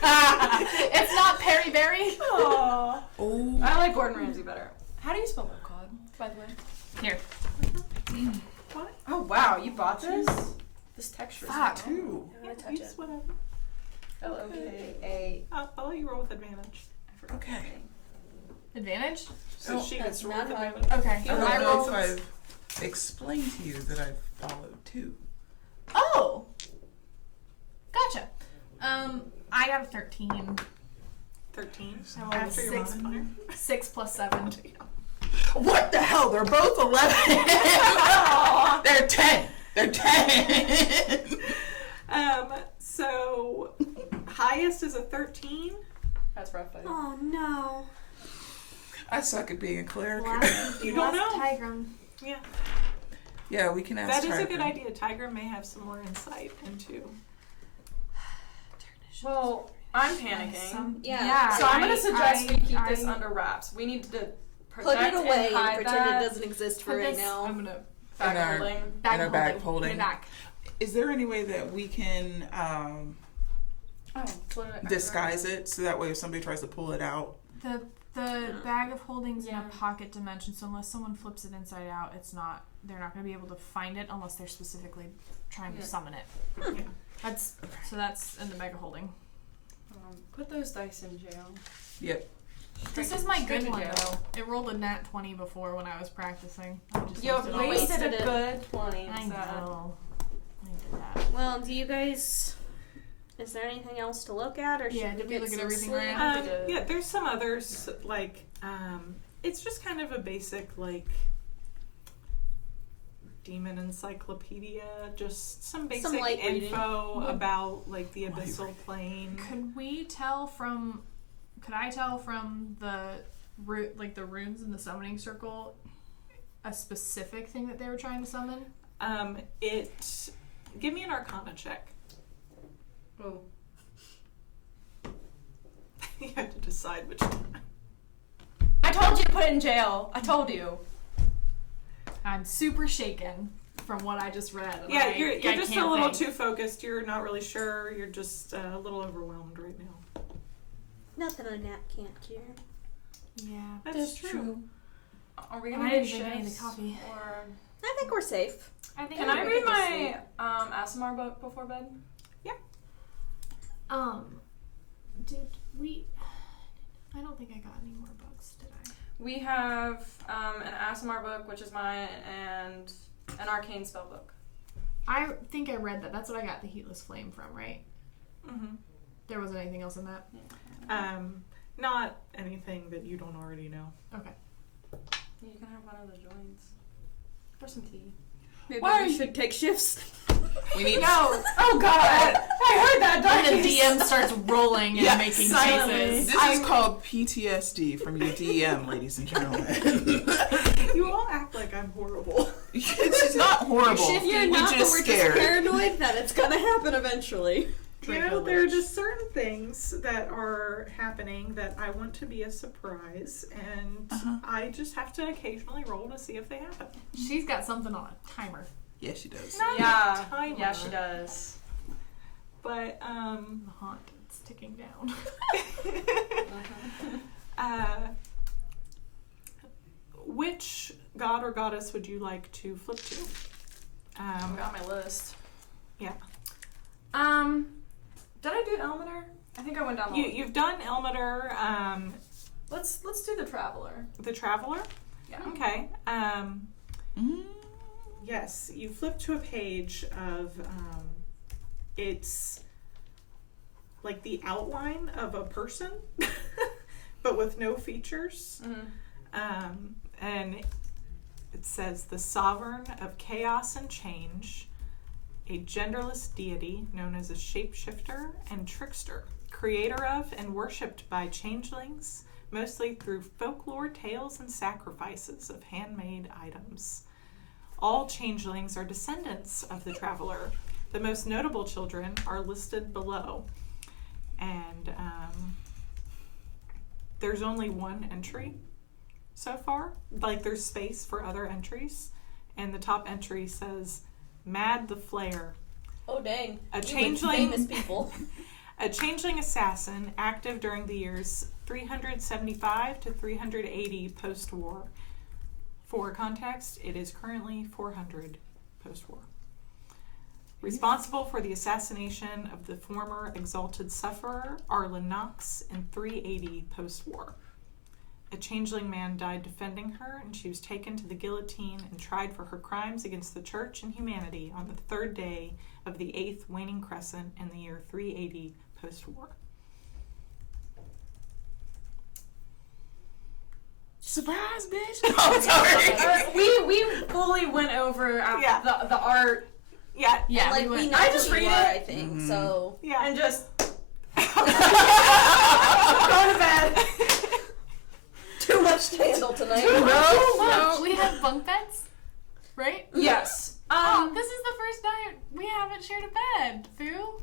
It's not Perry Berry. Aww. Oh. I like Gordon Ramsay better. How do you spell Lokad, by the way? Here. What? Oh wow, you bought this? This texture is Fuck. Two. I'm gonna touch You it. just whatever. L-O-K-A. I'll let you roll with advantage. Okay. Advantage? So Oh, she that's gets to roll with not how- advantage. Okay. I don't I know rolled. if I've explained to you that I've followed two. Oh! Gotcha. I got a 13. 13. I rolled After a your 6. modifier. 6 plus 7. What the hell? They're both 11. They're 10. They're 10. So highest is a 13. That's rough, buddy. Oh no. I suck at being a cleric. You don't know. Tigram. Yeah. Yeah, we can ask That is a Tiger. good idea. Tiger may have some more insight into. Well, I'm panicking. Yeah. So I'm gonna suggest we keep this I- under wraps. We need to Put protect it away and and hide pretend that. it doesn't exist for Put right this- now. I'm gonna Back In our- holding. back In our holding. bag Put holding. it back. Is there any way that we can Oh, put it back disguise it so that way if somebody tries to pull it out? The The bag of holdings in Yeah. a pocket dimension, so unless someone flips it inside out, they're not going to be able to find it unless they're specifically trying to summon it. Yeah. That's in the bag of holding. Put those dice in jail. Yep. This is my Straight good to one jail. though. It rolled a nat 20 before when I was practicing. I just You used it all. wasted wasted a it. good 20. I so- know. I did that. Well, do you guys? Is there anything else to look at, or should Yeah, we did we get look at some everything sleep? right now? Yeah, there's some others, like, it's just kind of a basic, like, demon encyclopedia, just some basic light reading. info about, like, the abyssal plane. Could I tell from the the runes in the summoning circle a specific thing that they were trying to summon? Give me an Arcana check. Oh. You have to decide which one. I told you to put it in jail. I told you. I'm super shaken from what I just read. And Yeah, I you're just a can't little think. too focused. You're not really sure. You're just a little overwhelmed right now. Nothing a nap can't cure. Yeah. That's true. Are we I gonna didn't do drink any of the shifts? coffee. Or I think we're safe. I think can I'm I gonna read go to my ASMR book before bed? Did we? I don't think I got any more books, did I? We have an ASMR book, which is mine, and an Arcane spell book. I think I read that. That's what I got the Heatless Flame from, right? Mm-hmm. There wasn't anything else in that? Not anything that you don't already know. Okay. You can have one of the joints. Or some tea. Maybe Why are we you- should take shifts. We need. No! Oh god! I heard that, And the DM starts rolling and Yeah, making silently. faces. This is called PTSD from your DM, ladies and gentlemen. You all act like I'm horrible. It's not horrible. You're We're not, but just we're scared. just paranoid that it's gonna happen eventually. You know, there are just certain things that are happening that I want to be a surprise, and I just have to occasionally roll to see if they happen. She's got something on a timer. Yeah, she does. Not Yeah. a timer, Yeah, she does. But The haunt, it's ticking down. which god or goddess would you like to flip to? I got my list. Yeah. Did I do Elmater? I think I went down the You've done Elmater, Let's do the Traveler. the Traveler. Yeah. Okay. Mm. Yes, you flip to a page of it's like the outline of a person, but with no features. Mm-hmm. And it says the sovereign of chaos and change, a genderless deity known as a shapeshifter and trickster, creator of and worshipped by changelings, mostly through folklore tales and sacrifices of handmade items. All changelings are descendants of the traveler. The most notable children are listed below. And there's only one entry so far. Like, there's space for other entries. And the top entry says, Mad the Flayer. Oh dang! A You with changeling, famous people. a changeling assassin active during the years 375 to 380 post-war. For context, it is currently 400 post-war. Responsible for the assassination of the former exalted sufferer Arlen Knox in 380 post-war. A changeling man died defending her, and she was taken to the guillotine and tried for her crimes against the church and humanity on the third day of the 8th waning crescent in the year 380 post-war. Surprise, bitch! Oh, sorry. We fully went over Yeah. the art Yeah, Yeah, Like we we went. know I who just you read are, it. I think. Mhm. So yeah. and just Go to bed. too much to handle tonight. No, we have bunk beds, right? Yes. This is the first night we haven't shared a bed, Foo.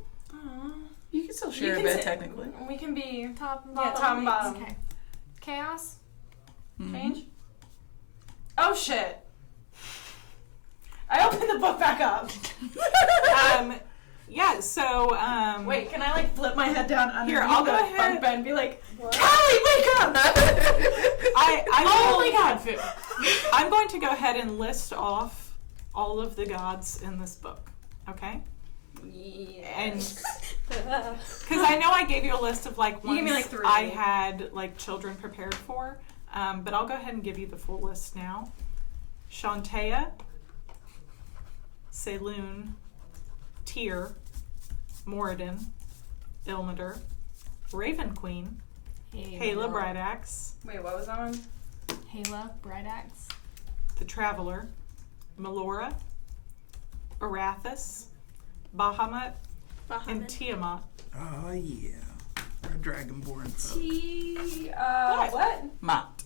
You can still You share a can bed, sit- technically. We can be Top and Yeah, bottom. top and bottom. Okay. Chaos. Mhm. change. Oh shit! I opened the book back up. Yeah, so, Wait, can I like flip my head down underneath Here, I'll the go ahead. bunk bed and be like, What? Callie, wake up! food. I'm going to go ahead and list off all of the gods in this book, okay? And because I know I gave you a list of like ones gave me, like, 3. I had like children prepared for, but I'll go ahead and give you the full list now. Shantea, Saloon, Tyr, Moradin, Ilmater, Raven Queen, Hala Brightaxe, Wait, what was that one? Hala Brightaxe, the Traveler, Melora, Arathis, Bahamut, and Tiamat. Oh yeah, our dragonborn. What? Mott.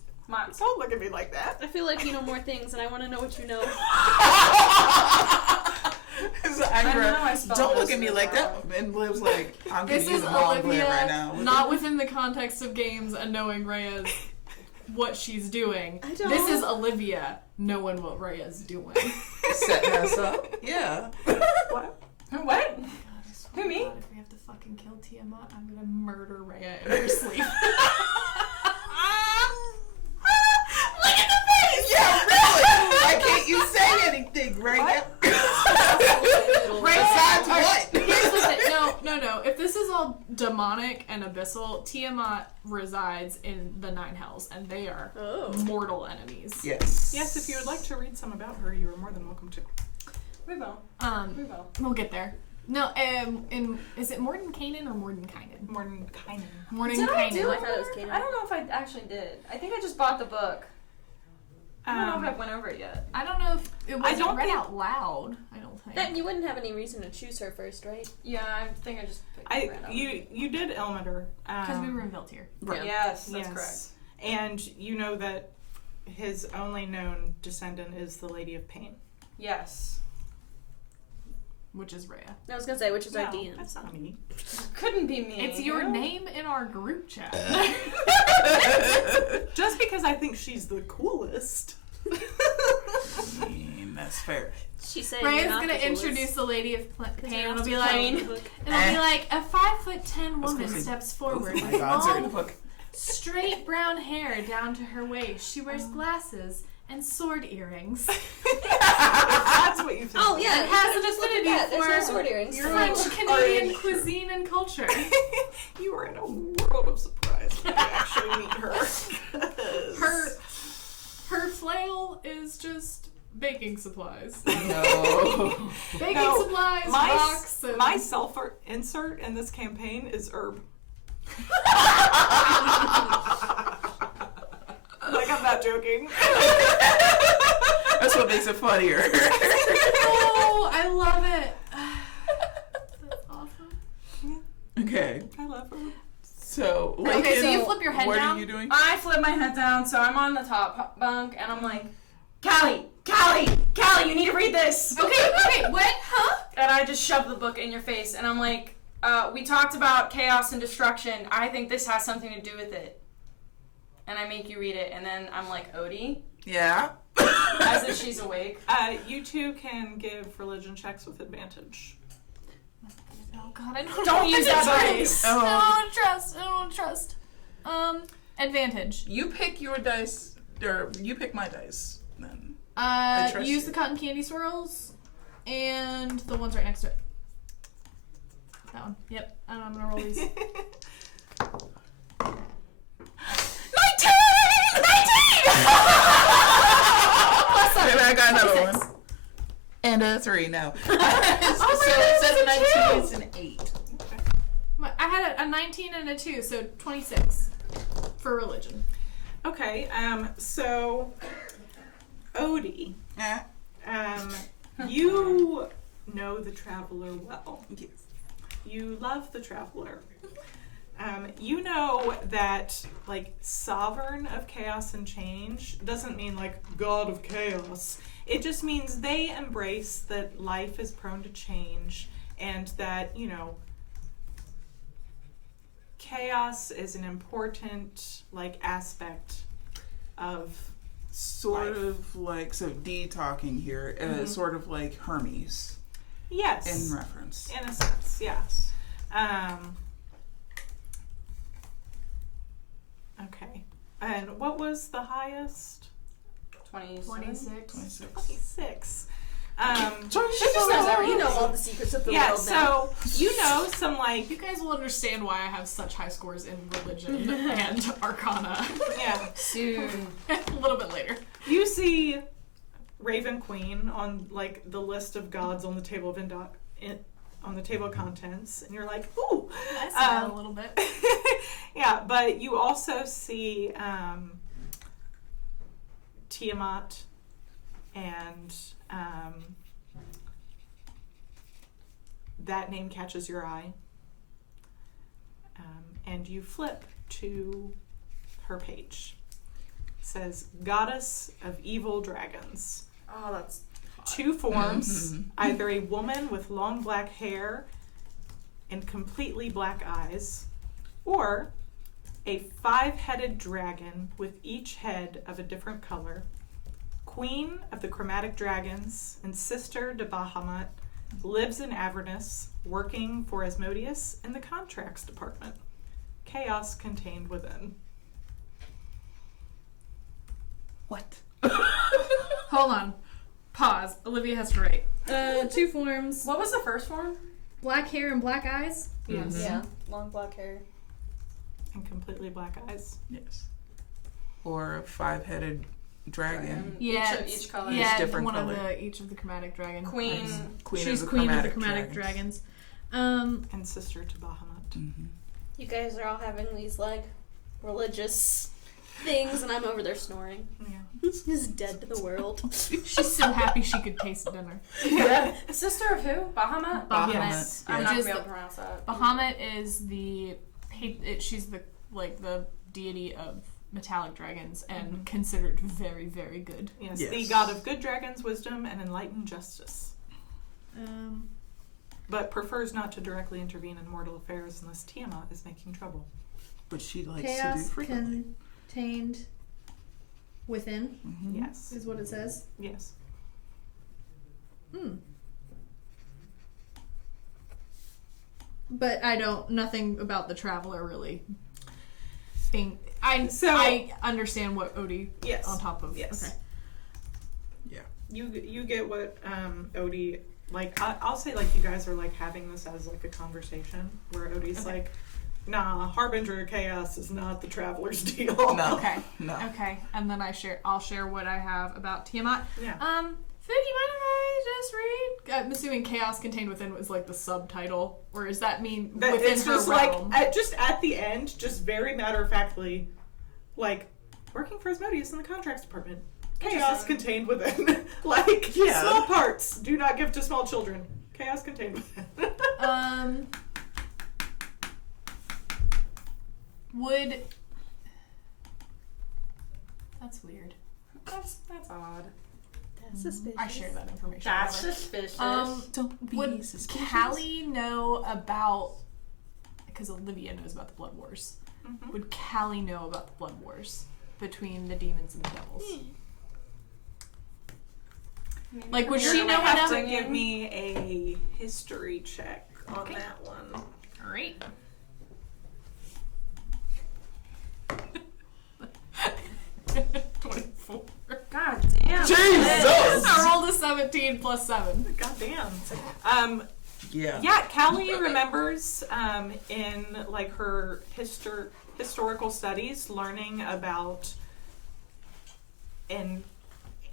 Don't look at me like that. I feel like you know more things, and I want to know what you know. So Agra, spelled don't look this at me really like that. wrong. And Liv's like, I'm gonna This use is a mom Olivia, right now. not within the context of games and knowing Rhea's what she's doing. I don't. This is Olivia knowing what Rhea's doing. Setting us up. Yeah. What? What? Who, me? God, if we have to fucking kill Tiamat, I'm gonna murder Rhea in her sleep. Look at the face! Yeah, really! Why can't you say anything right now? Besides what? Here's the thing. No. If this is all demonic and abyssal, Tiamat resides in the Nine Hells, and they are mortal enemies. Yes. Yes, if you would like to read some about her, you are more than welcome to. We will. We will. We'll get there. No, is it Mordenkainen or Mordenkainen? Mordenkainen. Did I Mordenkainen. do I it? thought it was Canaan. I don't know if I actually did. I think I just bought the book. I don't know if I went over it yet. I don't know if it wasn't don't read think- out loud. I don't think. Then you wouldn't have any reason to choose her first, right? Yeah, I think I just picked it right up. You did Ilmater. Because we were in Viltir. Right. Yes, that's yes. correct. And you know that his only known descendant is the Lady of Pain. Yes. Which is Rhea. I was gonna say, which is our No, DM. that's not me. Couldn't be me. It's your name in our group chat. Just because I think she's the coolest. I mean, that's fair. She said Rhea's you're not gonna the coolest. introduce the Lady of Pain, Because and you're it'll not be the like, coolest. it'll be like a 5'10" was woman gonna say, steps forward Oh my with gods are in the long, book. straight brown hair down to her waist. She wears glasses and sword earrings. That's what you think. Oh yeah, It has an just look at affinity that. There's no for sword earrings. French Canadian cuisine and culture. You are in a world of surprise when you actually meet her. Her flail is just baking supplies. No. Baking No, supplies, my rocks, and my self insert in this campaign is herb. Like, I'm not joking. That's what makes it funnier. oh, I love it. That's awesome. Okay. I love her. So, Okay, so Lakin, you flip your head what down? are you doing? I flip my head down, so I'm on the top bunk, and I'm like, Callie, you need to read this. Okay, what? Huh? And I just shove the book in your face, and I'm like, we talked about chaos and destruction. I think this has something to do with it. And I make you read it, and then I'm like, Odie, Yeah. as if she's awake. You two can give religion checks with advantage. Oh God, I Don't use that dice. I don't trust. Advantage. You pick your dice, or you pick my dice, then. I trust Use you. the cotton candy swirls, and the ones right next to it. That one. Yep. I'm gonna roll these. 19! Maybe I got another one. And a 3, no. So instead of 19, it's an 8. I had a 19 and a 2, so 26 for religion. Okay, so Odie, Yeah. you know the Traveler well. Yes. You love the Traveler. You know that, like, sovereign of chaos and change doesn't mean, like, god of chaos. It just means they embrace that life is prone to change and that, you know, chaos is an important, like, aspect of Sort life. of like, so D talking here, sort of like Hermes Yes. in reference. In a sense, yes. Okay. And what was the highest? 26. 26. 26. Joyce, You know all the secrets of the Yeah, world now. so you know some like You guys will understand why I have such high scores in religion and arcana yeah. Soon. a little bit later. You see Raven Queen on like the list of gods on the table of on the table of contents, and you're like, ooh. I smile a little bit. Yeah, but you also see Tiamat and that name catches your eye. And you flip to her page. It says, Goddess of Evil Dragons. Oh, that's 2 forms, either a woman with long black hair and completely black eyes, or a 5-headed dragon with each head of a different color, queen of the chromatic dragons and sister to Bahamut, lives in Avernus, working for Asmodeus in the contracts department. Chaos contained within. What? Hold on. Pause. Olivia has to write. 2 forms. What was the first form? Black hair and black eyes. Yes. Yeah, long black hair. And completely black eyes. Yes. Or a 5-headed dragon. Yeah, Each color. Yeah, different one color. of each of the chromatic dragon. Queen. She's queen of the chromatic dragons. And sister to Bahamut. Mm-hmm. You guys are all having these like religious things, and I'm over there snoring. Yeah. He's dead to the world. She's so happy she could taste dinner. Yeah. Sister of who? Bahamut? Bahamut. Yes. I'm Yeah. not gonna Just be able to pronounce that. Bahamut is she's the deity of metallic dragons and considered very, very good. Yes, Yes. the god of good dragons, wisdom, and enlightened justice. But prefers not to directly intervene in mortal affairs unless Tiamat is making trouble. Which she likes to do Chaos frequently. contained within Mm-hmm. Yes. is what it says. Yes. But I don't. Nothing about the traveler really. I understand what Odie Yes. on top of. Yes. Okay. You get what Odie, like, I'll say, like, you guys are, like, having this as, like, a conversation where Odie's Okay. like, nah, Harbinger of Chaos is not the traveler's deal. No. Okay. No. Okay. And then I'll share what I have about Tiamat. Yeah. Food, you mind if I just read? I'm assuming Chaos Contained Within was like the subtitle, or does that mean That within it's her just realm? like just at the end, just very matter of factly, like working for Asmodeus in the contracts department. Chaos contained within. Like Yeah. small parts do not give to small children. Chaos contained within. Would that's weird. That's odd. That's suspicious. I share that information. That's whatever. suspicious. Don't be Would suspicious. Callie know about? Because Olivia knows about the Blood Wars. Mhm. Would Callie know about the Blood Wars between the demons and the devils? Like, would You're she gonna know have enough? to give me a history check on that one. Great. $24. God damn. Jesus! I rolled a 17 plus 7. Goddamn. Yeah. Yeah, Callie remembers in like her historical studies learning about an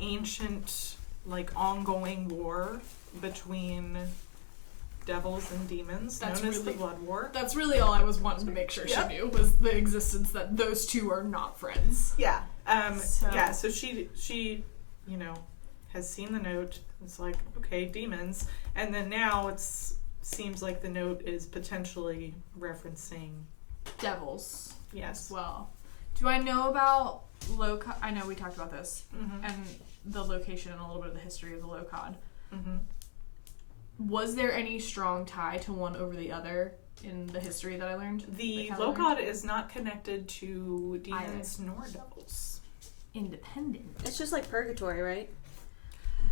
ancient like ongoing war between devils and demons That's known as the really- Blood War. That's really all I was wanting to make sure Yep. she knew was the existence that those two are not friends. Yeah. So- Yeah, so she you know has seen the note. It's like, okay, demons. And then now seems like the note is potentially referencing Devils yes. as well. Do I know about Locod? I know we talked about this Mm-hmm. and the location and a little bit of the history of the Locod. Mm-hmm. Was there any strong tie to one over the other in the history that I learned? The that Callie learned? Locod is not connected to demons nor devils. Independent. It's just like purgatory, right?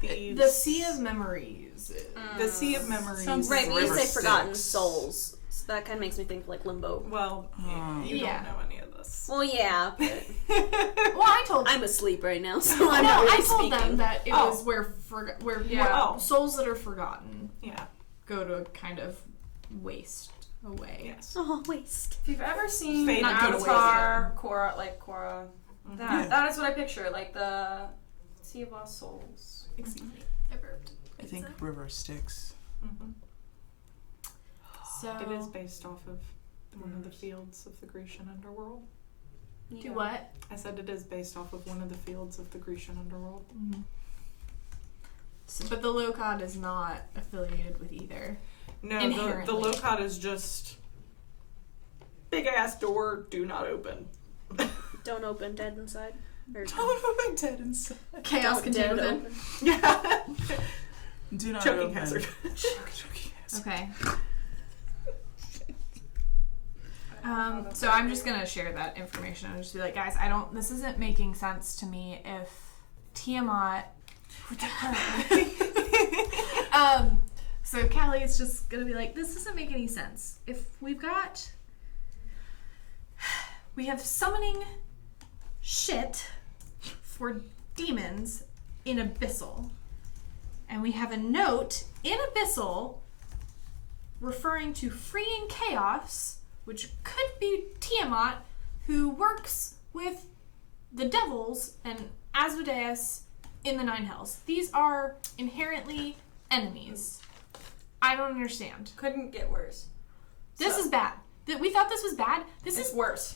The Sea of Memories. The Sea of Memories. Sounds Right, but you River say forgotten Styx. souls. So that kind of makes me think of like limbo. Well, you Yeah. don't know any of this. Well, yeah, but Well, I told I'm asleep right now, so no, I'm not really I told them speaking. that it Oh. was where Yeah. souls that are forgotten Yeah. go to kind of waste away. Yes. Oh, waste. If you've ever seen Fade not good Avatar, Korra, that, Yeah. that is what I picture, like the Sea of Lost Souls. Excuse me, I burped. I think River Styx. Mm-hmm. So It is based off of one of the fields of the Grecian underworld. do what? I said it is based off of one of the fields of the Grecian underworld. Mm-hmm. So, but the Lokad is not affiliated with either. No, the Inherently. Lokad is just big ass door, do not open. Don't open, dead inside. Or Don't open dead inside. Chaos don't contained dead within. open. Yeah. Do not Choking open. hazard. Choking hazard. Okay. So I'm just gonna share that information and just be like, guys, this isn't making sense to me if Tiamat. So Callie is just gonna be like, this doesn't make any sense. If we have summoning shit for demons in Abyssal, and we have a note in Abyssal referring to freeing chaos, which could be Tiamat, who works with the devils and Asmodeus in the Nine Hells. These are inherently enemies. I don't understand. Couldn't get worse. This is bad. We thought this was bad. This It's is worse.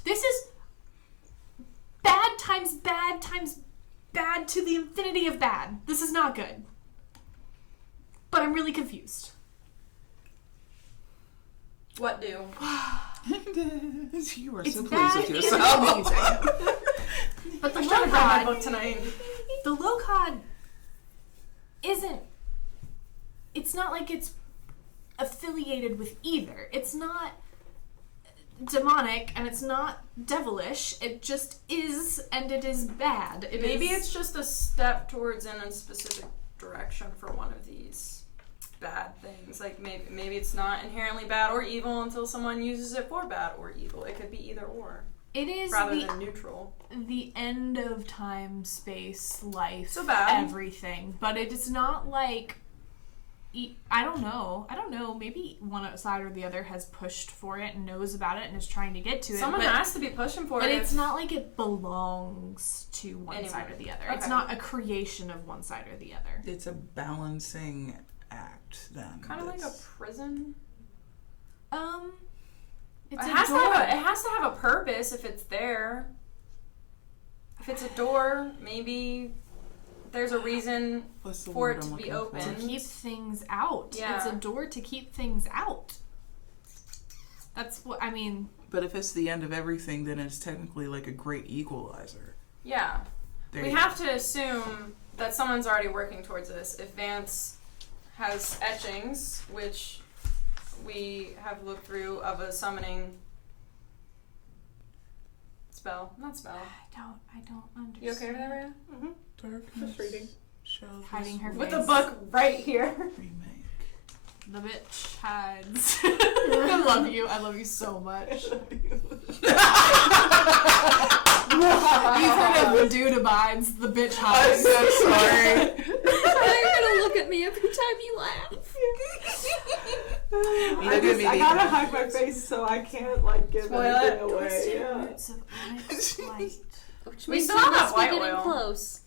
bad times bad times bad to the infinity of bad. This is not good. But I'm really confused. What do? You are It's so pleased bad with and yourself. confusing. But the I'm trying to grab my book Lokad, tonight. the Lokad isn't. It's not like it's affiliated with either. It's not demonic and it's not devilish. It just is, and it is bad. Maybe it's just a step towards in a specific direction for one of these bad things. Like maybe it's not inherently bad or evil until someone uses it for bad or evil. It could be either or. It is rather than neutral. The end of time, space, life, So bad. everything. But it is not like I don't know. Maybe one side or the other has pushed for it and knows about it and is trying to get to it. Someone has to be pushing for it. But it's not like it belongs to one side or the other. It's Okay. not a creation of one side or the other. It's a balancing act, then. kind of like a prison. It's It a has, door. it has to have a purpose if it's there. If it's a door, maybe there's a reason What's the for word it I'm to be looking open. for? to keep things out. Yeah. It's a door to keep things out. That's what I mean. But if it's the end of everything, then it's technically like a great equalizer. Yeah. There We you have to assume that someone's already working towards this. If Vance has etchings, which we have looked through of a summoning spell. Not spell. I don't understand. You okay with that, Rhea? Mm-hmm. Darkness Just reading. shall Hiding this her With face. the book right here. remake. The bitch hides. I love you. I love you so much. You've heard of the dude abides, the bitch I'm hides. so sorry. You're gonna look at me every time you laugh. I gotta hide my face so I can't like give Spoil anything it. away. Twisted Yeah. roots of onyx blight. Which We means still have that must be white getting oil. close.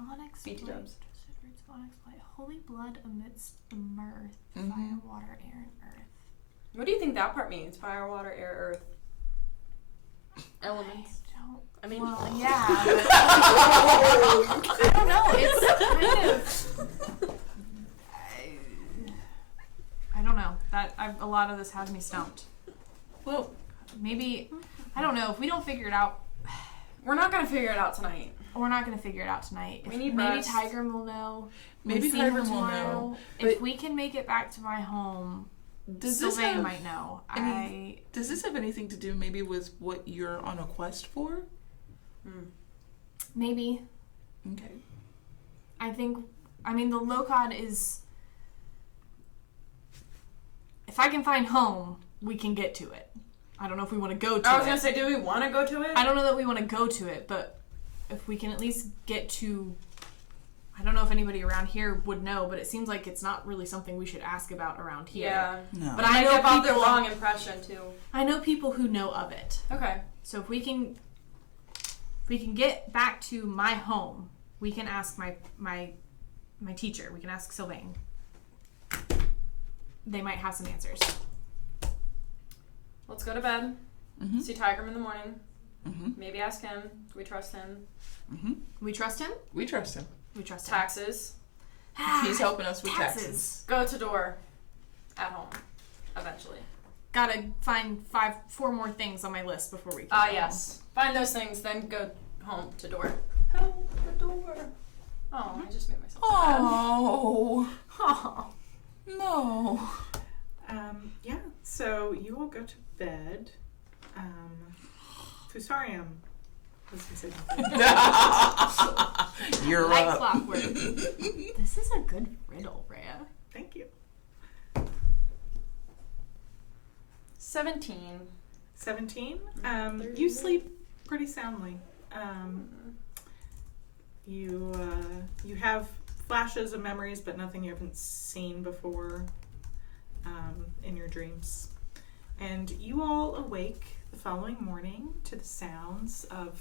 Onyx BT blight. dubs. Twisted roots of onyx blight. Holy blood amidst the mirth. Mhm. Fire, water, air, and earth. What do you think that part means? Fire, water, air, earth. Elements. I mean, Well, yeah. But I don't know. It's kind of. I don't know. A lot of this has me stumped. Well, Maybe I don't know. If we don't figure it out, We're not gonna figure it out tonight. we're not gonna figure it out tonight. We need maybe rest. Tigrum will know. Maybe We see her Tigrum will tomorrow. know, If but- we can make it back to my home, does this Sylvain have might know. does this have anything to do maybe with what you're on a quest for? Maybe. Okay. I mean, the Lokad is. If I can find home, we can get to it. I don't know if we want to go to it. I was gonna say, do we want to go to it? I don't know that we want to go to it, but if we can at least get to... I don't know if anybody around here would know, but it seems like it's not really something we should ask about around here. Yeah. No. But I I know give off the people... wrong impression, too. I know people who know of it. Okay. So if we can get back to my home, we can ask my teacher. We can ask Sylvain. They might have some answers. Let's go to bed. Mm-hmm. See Tigrum in the morning. Mm-hmm. Maybe ask him. Do we trust him? Mm-hmm. We trust him? We trust him. We trust him. Taxes. He's helping us with taxes. Go to door. At home. Eventually. Gotta find 4 more things on my list before we can. Yes. Find those things, then go home to door. Help the door. Oh, I just made myself sad. Oh. Oh. No. Yeah, so you all go to bed. Fusarium. I was gonna say nothing. You're Like up. clockwork. This is a good riddle, Rhea. Thank you. 17. 17. You sleep pretty soundly. You have flashes of memories, but nothing you haven't seen before in your dreams. And you all awake the following morning to the sounds of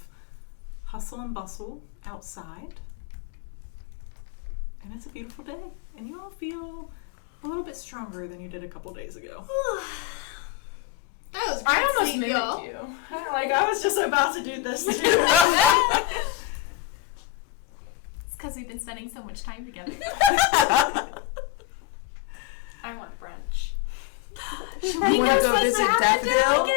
hustle and bustle outside. And it's a beautiful day. And you all feel a little bit stronger than you did a couple days ago. That was I almost mimicked you. I was just about to do this too. It's because we've been spending so much time together. I want brunch. You want to go visit Daffodil?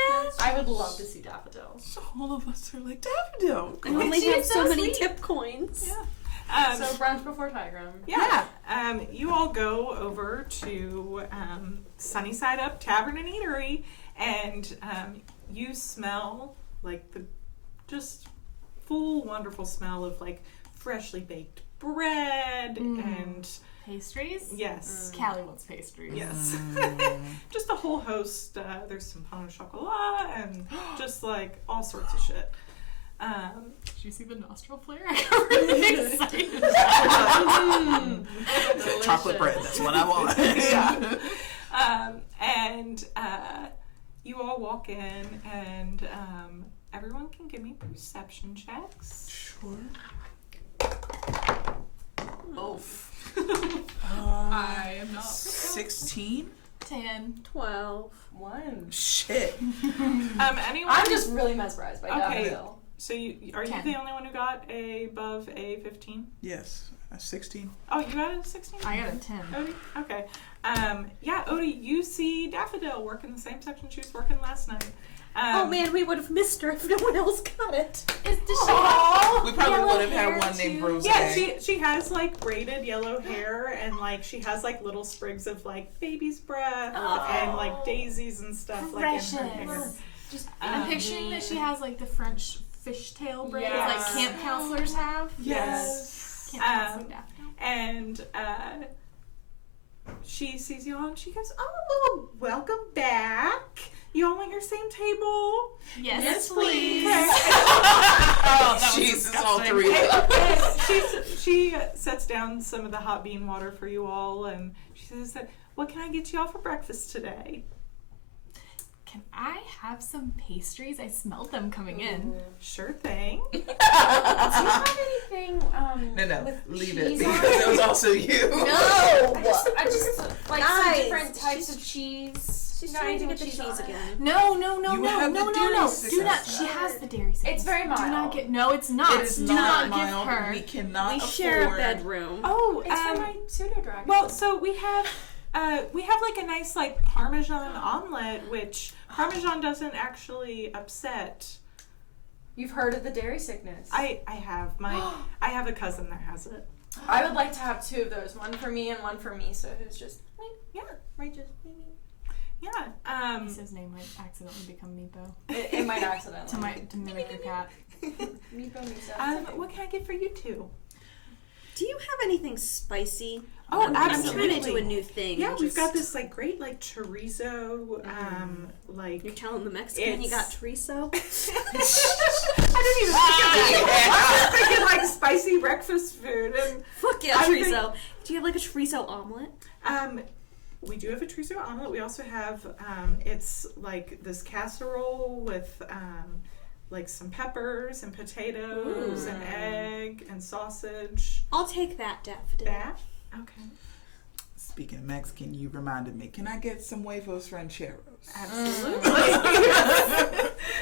I would love to see Daffodil. All of us are like Daffodil. I only have so many tip coins. Yeah. So brunch before Tigrum. Yeah. You all go over to Sunnyside Up Tavern and Eatery, and you smell like the just full, wonderful smell of like freshly baked bread and Pastries? yes, Callie wants pastries. yes, just a whole host. There's some pain au chocolat and just like all sorts of shit. Did you see the nostril flare? I got really excited. Chocolate bread, that's what I want. Yeah. And you all walk in, and everyone can give me perception checks. Sure. Oof. I am not. 16? 10. 12. 1. Shit. Anyone? I'm just really mesmerized by Okay. Daffodil. So you are you 10. the only one who got above a 15? Yes. 16. Oh, you got a 16? I got a 10. Odie? Okay. Yeah, Odie, you see Daffodil working the same section she was working last night. Oh man, we would have missed her if no one else got it. Does she We probably yellow would have hair had one named too? Rose. Yeah, she has like braided yellow hair, and like she has like little sprigs of like baby's breath and like daisies and stuff like in her hair. Precious. I'm picturing that she has like the French fishtail braids Yes. like camp counselors have. Yes. Camp counseling Daffodil. And she sees you all and she goes, "Oh, well, welcome back. You all want your same table?" Yes, please. Oh, Jesus, all three. She sets down some of the hot bean water for you all, and she says that, "What can I get you all for breakfast today?" Can I have some pastries? I smelled them coming in. Sure thing. Do you have anything No, with leave it cheese on because it was also you. No! I just like some Guys, different types of cheese. She's Not trying to anything get the with cheese on it. again. No. You have the dairy Do not. sickness. She has the dairy sickness. It's very Do mild. not get. No, it's not. It is Do not not mild. give her. We cannot We afford. share a bedroom. Oh, It's for my pseudo dragon. well, so we have like a nice like Parmesan omelet, which Parmesan doesn't actually upset. You've heard of the dairy sickness. I have a cousin that has it. I would like to have 2 of those, one for me and one for Misa, who's just Yeah. right just Yeah. Lisa's name might accidentally become Meepo. it might accidentally. To mimic her cat. Meepo Misa. What can I get for you two? Do you have anything spicy? Oh, I'm absolutely. trying to do a new thing. Yeah, we've just- got this like great like chorizo, like You're telling the Mexican you got chorizo? I didn't even think of that. I was thinking like spicy breakfast food, and Fuck yeah, I chorizo. Do you have like a chorizo omelet? we do have a chorizo omelet. We also have it's like this casserole with like some peppers and potatoes and egg and sausage. I'll take that, Daffodil. That okay. Speaking of Mexican, you reminded me. Can I get some huevos rancheros? Absolutely.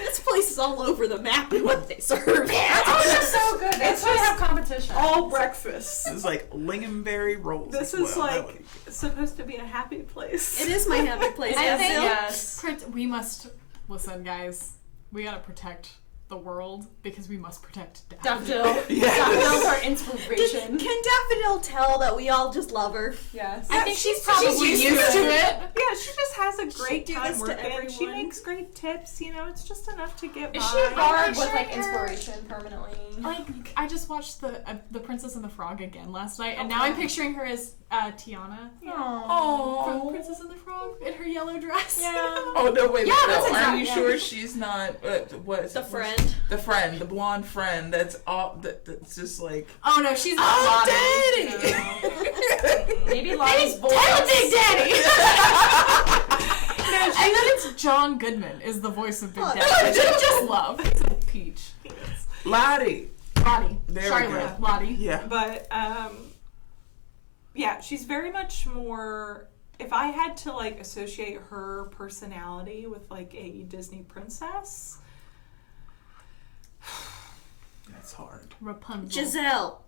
This place is all over the map in what they serve. Oh, they're so good. That's why they have competition. All breakfast. This is like lingonberry rolls. This as is well. like supposed to be a happy place. It is my happy place. I think Daffodil. Yes. We must listen, guys. We gotta protect the world because we must protect Daffodil. Daffodil. Yes. Daffodil's our inspiration. Can Daffodil tell that we all just love her? Yes. I think she's probably used used to it. Yeah, she just has a great do time this to working. She everyone. makes great tips. You know, it's just enough to get by. Is she a bard with picturing like her- inspiration permanently? Like, I just watched the Princess and the Frog again last night, and now I'm picturing her as Tiana from Oh. Princess and the Frog in her yellow dress. Yeah. Oh no! Wait, Yeah, no. that's Are you exactly- sure she's not? What is The it? friend. The friend, the blonde friend. That's all. That's just like. Oh no, she's not Oh, Lottie. Daddy! Maybe Lottie's voice. Tell Big Daddy. And then it's John Goodman is the voice of Big Oh, Daddy. Which I just love. It's a peach. Lottie. Lottie. There we Charlotte. go. Lottie. Yeah. But yeah, she's very much more. If I had to like associate her personality with like a Disney princess, That's hard. Rapunzel. Giselle.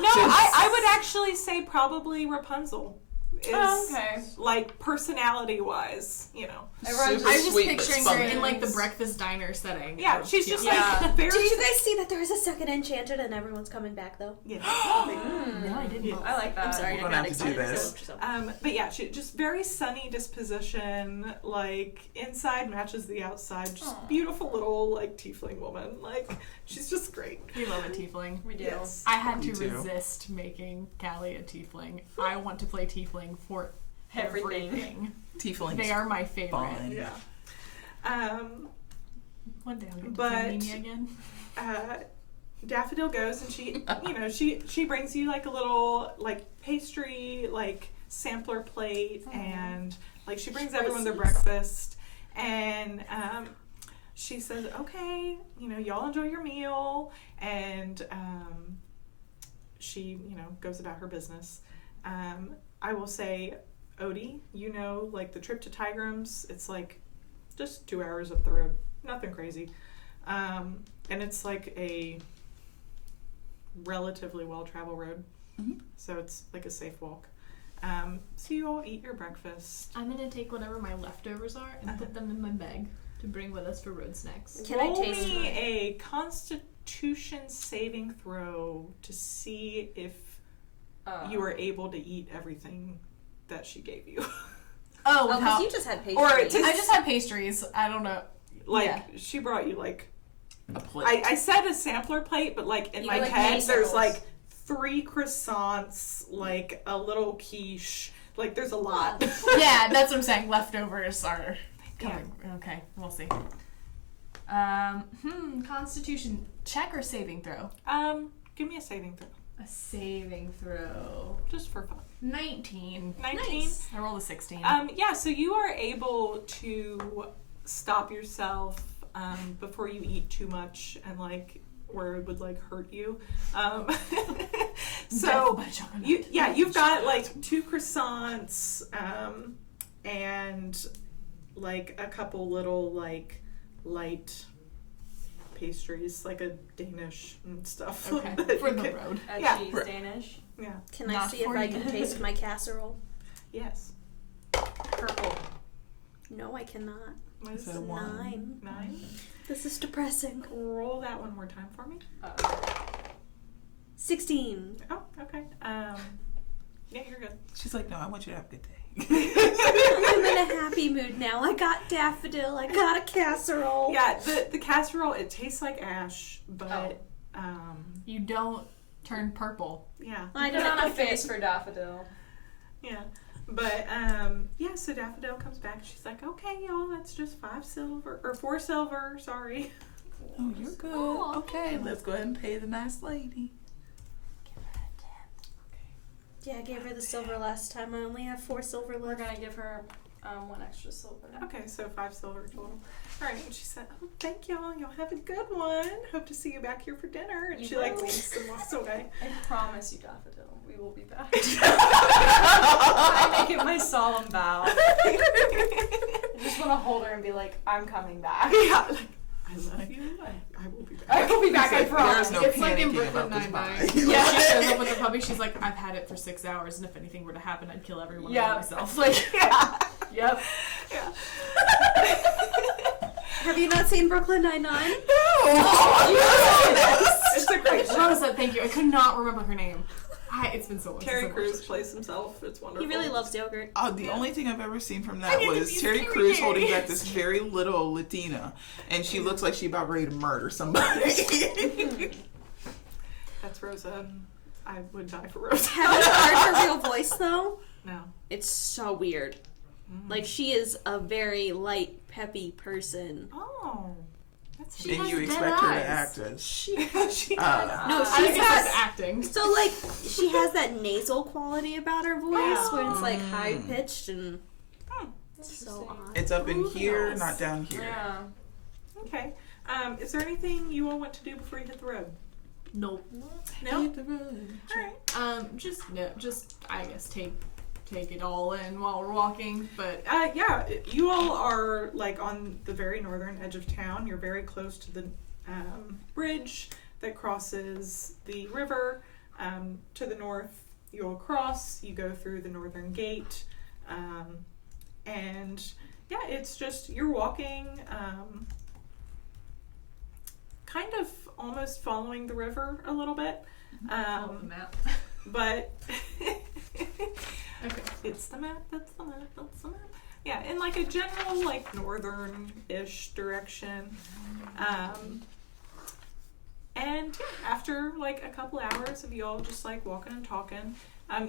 no, I would actually say probably Rapunzel. Is, Oh, okay. Like personality wise, you know. Everyone's Super I was just sweet, but picturing her spunky. in like the breakfast diner setting. Yeah, of she's just Tiana. like very. Did you guys see that there was a second Enchanted and everyone's coming back though? Yeah. No, I didn't. Yeah. I like that. I'm sorry, We're I gonna got have to do excited. this. So. But yeah, she just very sunny disposition. Like inside matches the outside. Just Aw. beautiful little like tiefling woman. Like she's just great. We love a tiefling. We do. Yes. I had to Me too. resist making Callie a tiefling. I want to play tiefling for Everything. everything. Tieflings. They are my favorite. fun. Yeah. One day I'll get to But- play Mimi again. Daffodil goes and she, you know, she brings you like a little like pastry like sampler plate and like she brings everyone their breakfast and she says, okay, you know, y'all enjoy your meal and she, you know, goes about her business. I will say, Odie, you know, like the trip to Tigrams, it's like just 2 hours up the road, nothing crazy. And it's like a relatively well-traveled road, so it's like a safe walk. So you all eat your breakfast. I'm gonna take whatever my leftovers are and put them in my bag to bring with us for road snacks. Can I Roll taste me mine? a Constitution saving throw to see if you were able to eat everything that she gave you. Oh, Oh, without, because you just had pastry. Or to- I just had pastries. I don't know. Like Yeah. she brought you like A plate. I said a sampler plate, but like in You my like head mini there's circles. like 3 croissants, like a little quiche, like there's a lot. Yeah, that's what I'm saying. Leftovers are coming. Okay, we'll see. Constitution check or saving throw? Give me a saving throw, A saving throw. just for fun. 19. 19. Nice. I rolled a 16. Yeah, so you are able to stop yourself before you eat too much and like where it would like hurt you. So you've got like 2 croissants and like a couple little like light pastries, like a Danish and stuff. Okay, that for you the can- road. A Yeah. cheese Danish. Yeah. Can I Not see if for I you. can taste my casserole? Yes. Purple. No, I cannot. What is So it? 9. 9? This is depressing. Roll that one more time for me. 16. Oh, okay. Yeah, you're good. She's like, no, I want you to have a good day. I'm in a happy mood now. I got daffodil. I got a casserole. Yeah, the casserole, it tastes like ash, but You don't turn purple. Yeah. I Put don't on a know. face for Daffodil. Yeah. But, yeah, so Daffodil comes back. She's like, okay, y'all, that's just 5 silver, or 4 silver, sorry. Oh, you're good. Aw, Okay, let's go ahead and pay the nice lady. Yeah, I gave her the silver last time. I only have 4 silver We're left. gonna give her 1 extra silver. Okay, so 5 silver total. All right, and she said, oh, thank y'all. Y'all have a good one. Hope to see you back here for dinner. And You she, like, will. winks and walks away. I promise you, Daffodil, we will be back. I make it my solemn vow. I just want to hold her and be like, I'm coming back. Yeah. Like, I love you. I will be back. I will be back, I There's promise. no It's like in panicking Brooklyn about this Nine-Nine. pie. Yeah, she shows up with the puppy. She's like, I've had it for 6 hours, and if anything were to happen, I'd kill everyone Yeah. myself. Like, Yeah. Yep. Yeah. Have you not seen Brooklyn Nine-Nine? It's a great show. Rosa, thank you. I could not remember her name. It's been so long. Terry since I've Crews watched plays himself. It's wonderful. He really loves yogurt. Oh, the only thing I've ever seen from I that get to was be Terry scary Crews holding Terry. back this very little Latina, and she looks like she about ready to murder somebody. That's Rosa. I would die for Rosa. Have you heard her real voice though? No. It's so weird. Like she is a very light, peppy person. Oh. That's She and has you dead expect her to eyes. act as. she No, I she's think it's got just acting. so like she has that nasal quality about her voice where it's like Mm. high pitched and Interesting. so odd. It's up in Who here, knows? not down here. Yeah. Okay. Is there anything you all want to do before you hit the road? Nope. No? Hit the road. Alright. Just I guess take it all in while we're walking, but Yeah, you all are like on the very northern edge of town. You're very close to the bridge that crosses the river. To the north, you all cross. You go through the northern gate, and yeah, it's just you're walking, kind of almost following the river a little bit, follow the map. but. Okay. It's the map, that's the map, that's the map. Yeah, in like a general, like, northern-ish direction. And yeah, after like a couple hours of y'all just like walking and talking,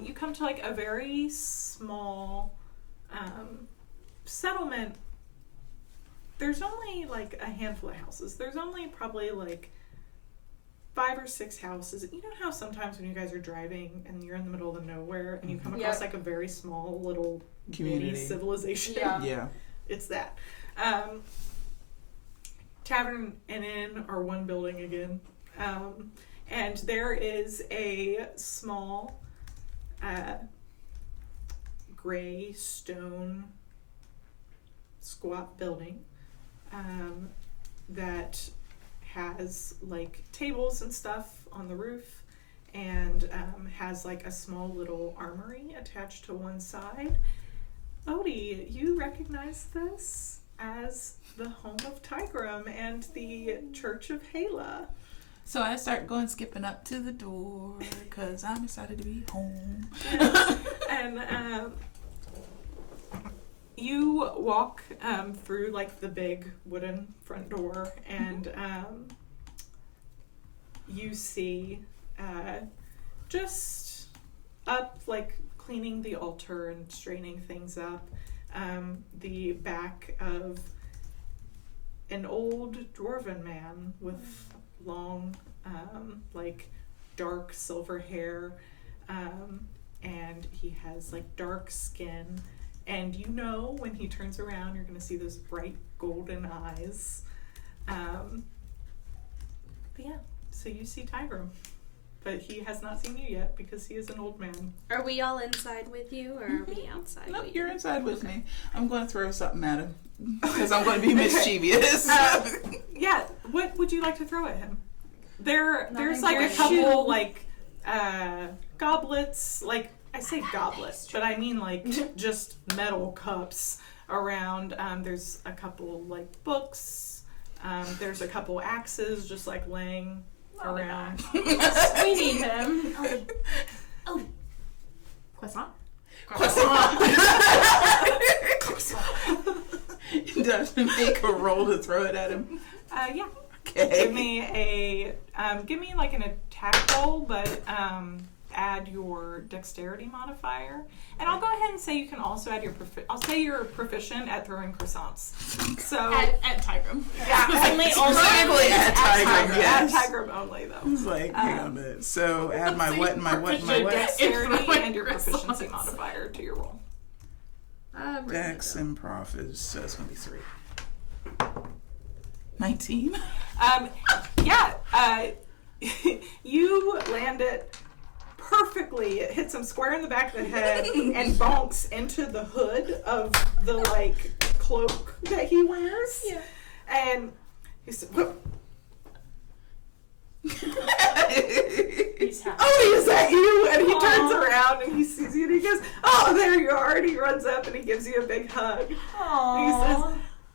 you come to like a very small settlement. There's only like a handful of houses. There's only probably like 5 or 6 houses. You know how sometimes when you guys are driving and you're in the middle of nowhere and you come across Yep. like a very small little Community. mini civilization? Yeah. Yeah. It's that. Tavern and inn are one building again. And there is a small gray stone squat building that has like tables and stuff on the roof and has like a small little armory attached to one side. Odie, you recognize this as the home of Tigrum and the Church of Hala. So I start going skipping up to the door because I'm excited to be home. And you walk through like the big wooden front door and you see just up like cleaning the altar and straightening things up, the back of an old dwarven man with long like dark silver hair, and he has like dark skin, and you know when he turns around you're gonna see those bright golden eyes. But yeah, so you see Tigrum, but he has not seen you yet because he is an old man. Are we all inside with you or are we outside No, with you're you? inside with me. I'm going to throw something at him because I'm going to be mischievous. Yeah, what would you like to throw at him? There's Nothing like a to couple shoot. like goblets, like I say goblets, but I mean like just metal cups around. There's a couple like books. There's a couple axes just like laying around. We need him. Croissant? Does make a roll to throw it at him. Yeah. Okay. Give me like an attack roll, but add your dexterity modifier. And I'll go ahead and say you can also add your I'll say you're proficient at throwing croissants. So At Tigrum. yeah, Specifically at Tiger, yes. At Tigrum only though. It's like, hang on a minute. So add my what and my what and my Your what? dexterity and your proficiency modifier to your roll. Dex and prof is, so it's going to be 3. 19. You land it perfectly. It hits him square in the back of the head and bonks into the hood of the like cloak that he wears. Yeah. And he said, He's happy. "Oh, is that you?" And he turns around and he sees you and he goes, "Oh, there you are!" And he runs up and he gives you a big hug. And he says,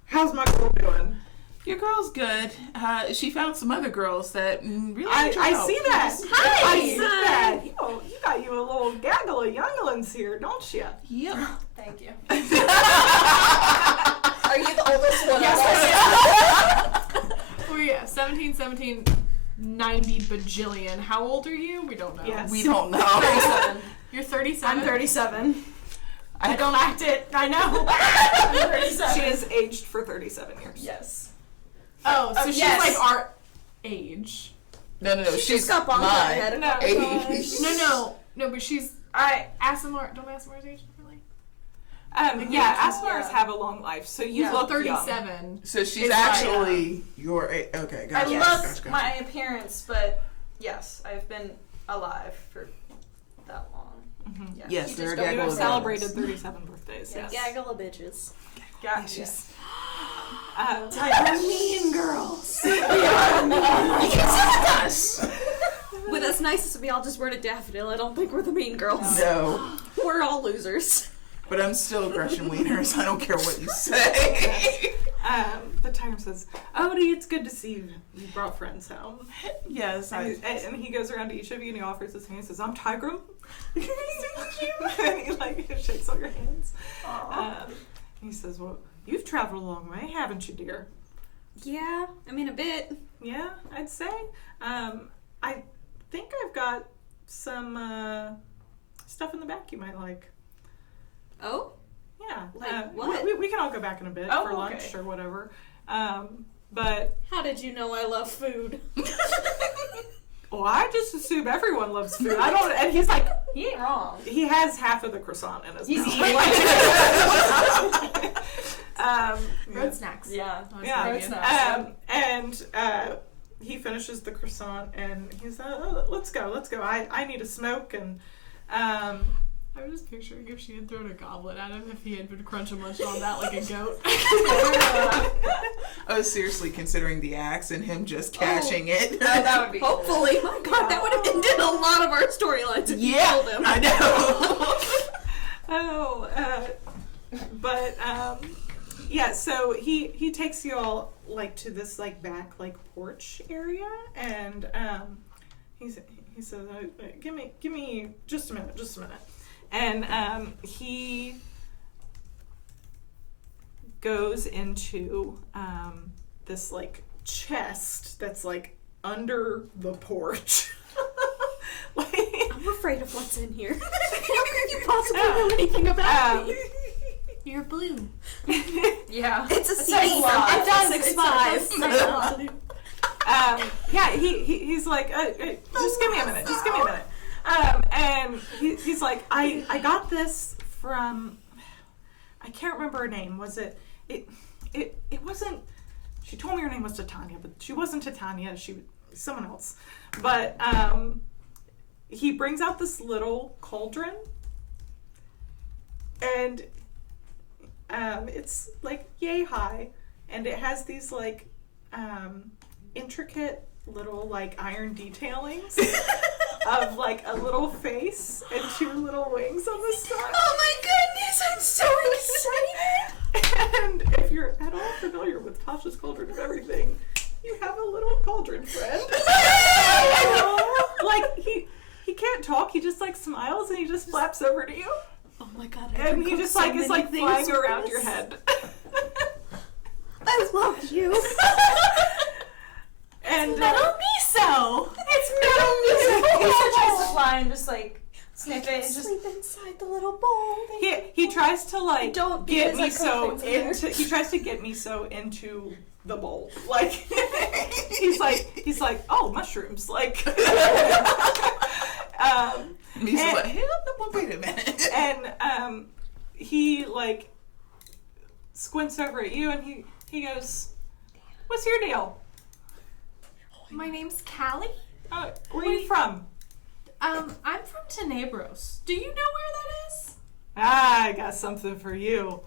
"How's my girl doing?" Your girl's good. She found some other girls that really need your I help. see that. Hi. I see that. You got you a little gaggle of younglings here, don't you? Yep. Thank you. Are you the oldest one? Oh yeah, 17, 90 bajillion. How old are you? We don't know. Yes. We don't know. 37. You're 37? I'm 37. I Don't act it. I know. I'm 37. She is aged for 37 years. Yes. Oh, so she's yes. like our age. No. She's got bonked my ahead of her. age. No, but she's Asimar. Don't Asimar's age differently? Yeah, Asmars Yeah. have a long life, so you Yeah, look 37. young. So she's It's actually your age. Okay, I gotcha. love gotcha. my appearance, but yes, I've been alive for that long. Mhm. Yeah. Yes, You there just are don't You gaggle have of celebrated younglings. 37 birthdays, yes. Gaggle of bitches. Yeah. She's, Mean girls. With as nice as we all just word a daffodil, I don't think we're the mean girls. No. We're all losers. But I'm still Gresham Wiener, so I don't care what you say. the tiger says, "Odie, it's good to see you. You brought friends home." Yes, And he goes around to each of you and he offers his hand and says, "I'm Tigrum." And he like shakes all your hands. He says, "Well, you've traveled a long way, haven't you, dear?" Yeah, I mean a bit. Yeah, I'd say. I think I've got some stuff in the back you might like. Oh? Yeah. Like what? We can all go back in a bit Oh, for lunch okay. or whatever. But How did you know I love food? well, I just assume everyone loves food. I don't. And he's like, He ain't wrong. he has half of the croissant in his He's mouth. eating. Road snacks. Yeah. That was Yeah. very Road good. snacks. And he finishes the croissant and he's let's go. I need a smoke and I was just picturing if she had thrown a goblet at him, if he had been crunching much on that like a goat. I was seriously considering the axe and him just catching it. Oh, that would be cool. Hopefully. My god, that would have ended a lot of our storylines if you Yeah, killed him. I know. yeah, so he takes you all like to this like back like porch area and he says give me just a minute and he goes into this like chest that's like under the porch. Like, I'm afraid of what's in here. How could you possibly know anything about me? You're blue. Yeah. It's a It secret. says love. It does. It's 5. yeah, he's like, just give me a minute. And he's like, I got this from, I can't remember her name. Was it wasn't, she told me her name was Titania, but she wasn't Titania. She was someone else. But he brings out this little cauldron and it's like yay high and it has these like intricate little like iron detailings of like a little face and 2 little wings on the side. Oh my goodness, I'm so excited. And if you're at all familiar with Tasha's Cauldron of Everything, you have a little cauldron friend. Like he can't talk, he just like smiles and he just flaps over to you. Oh my god. And he just like is like flying around your head. I love you. And Metal miso! it's metal and just like sniff it and just sleep inside the little bowl. He tries to like Don't get because me I cook so things in there. into. He tries to get me so into the bowl. Like he's like, oh, mushrooms. Like. Misa's like, hey, wait a minute. And he like squints over at you and he goes, "What's your deal? My name's Callie. Where are you from?" I'm from Tenebros. Do you know where that is? I got something for you.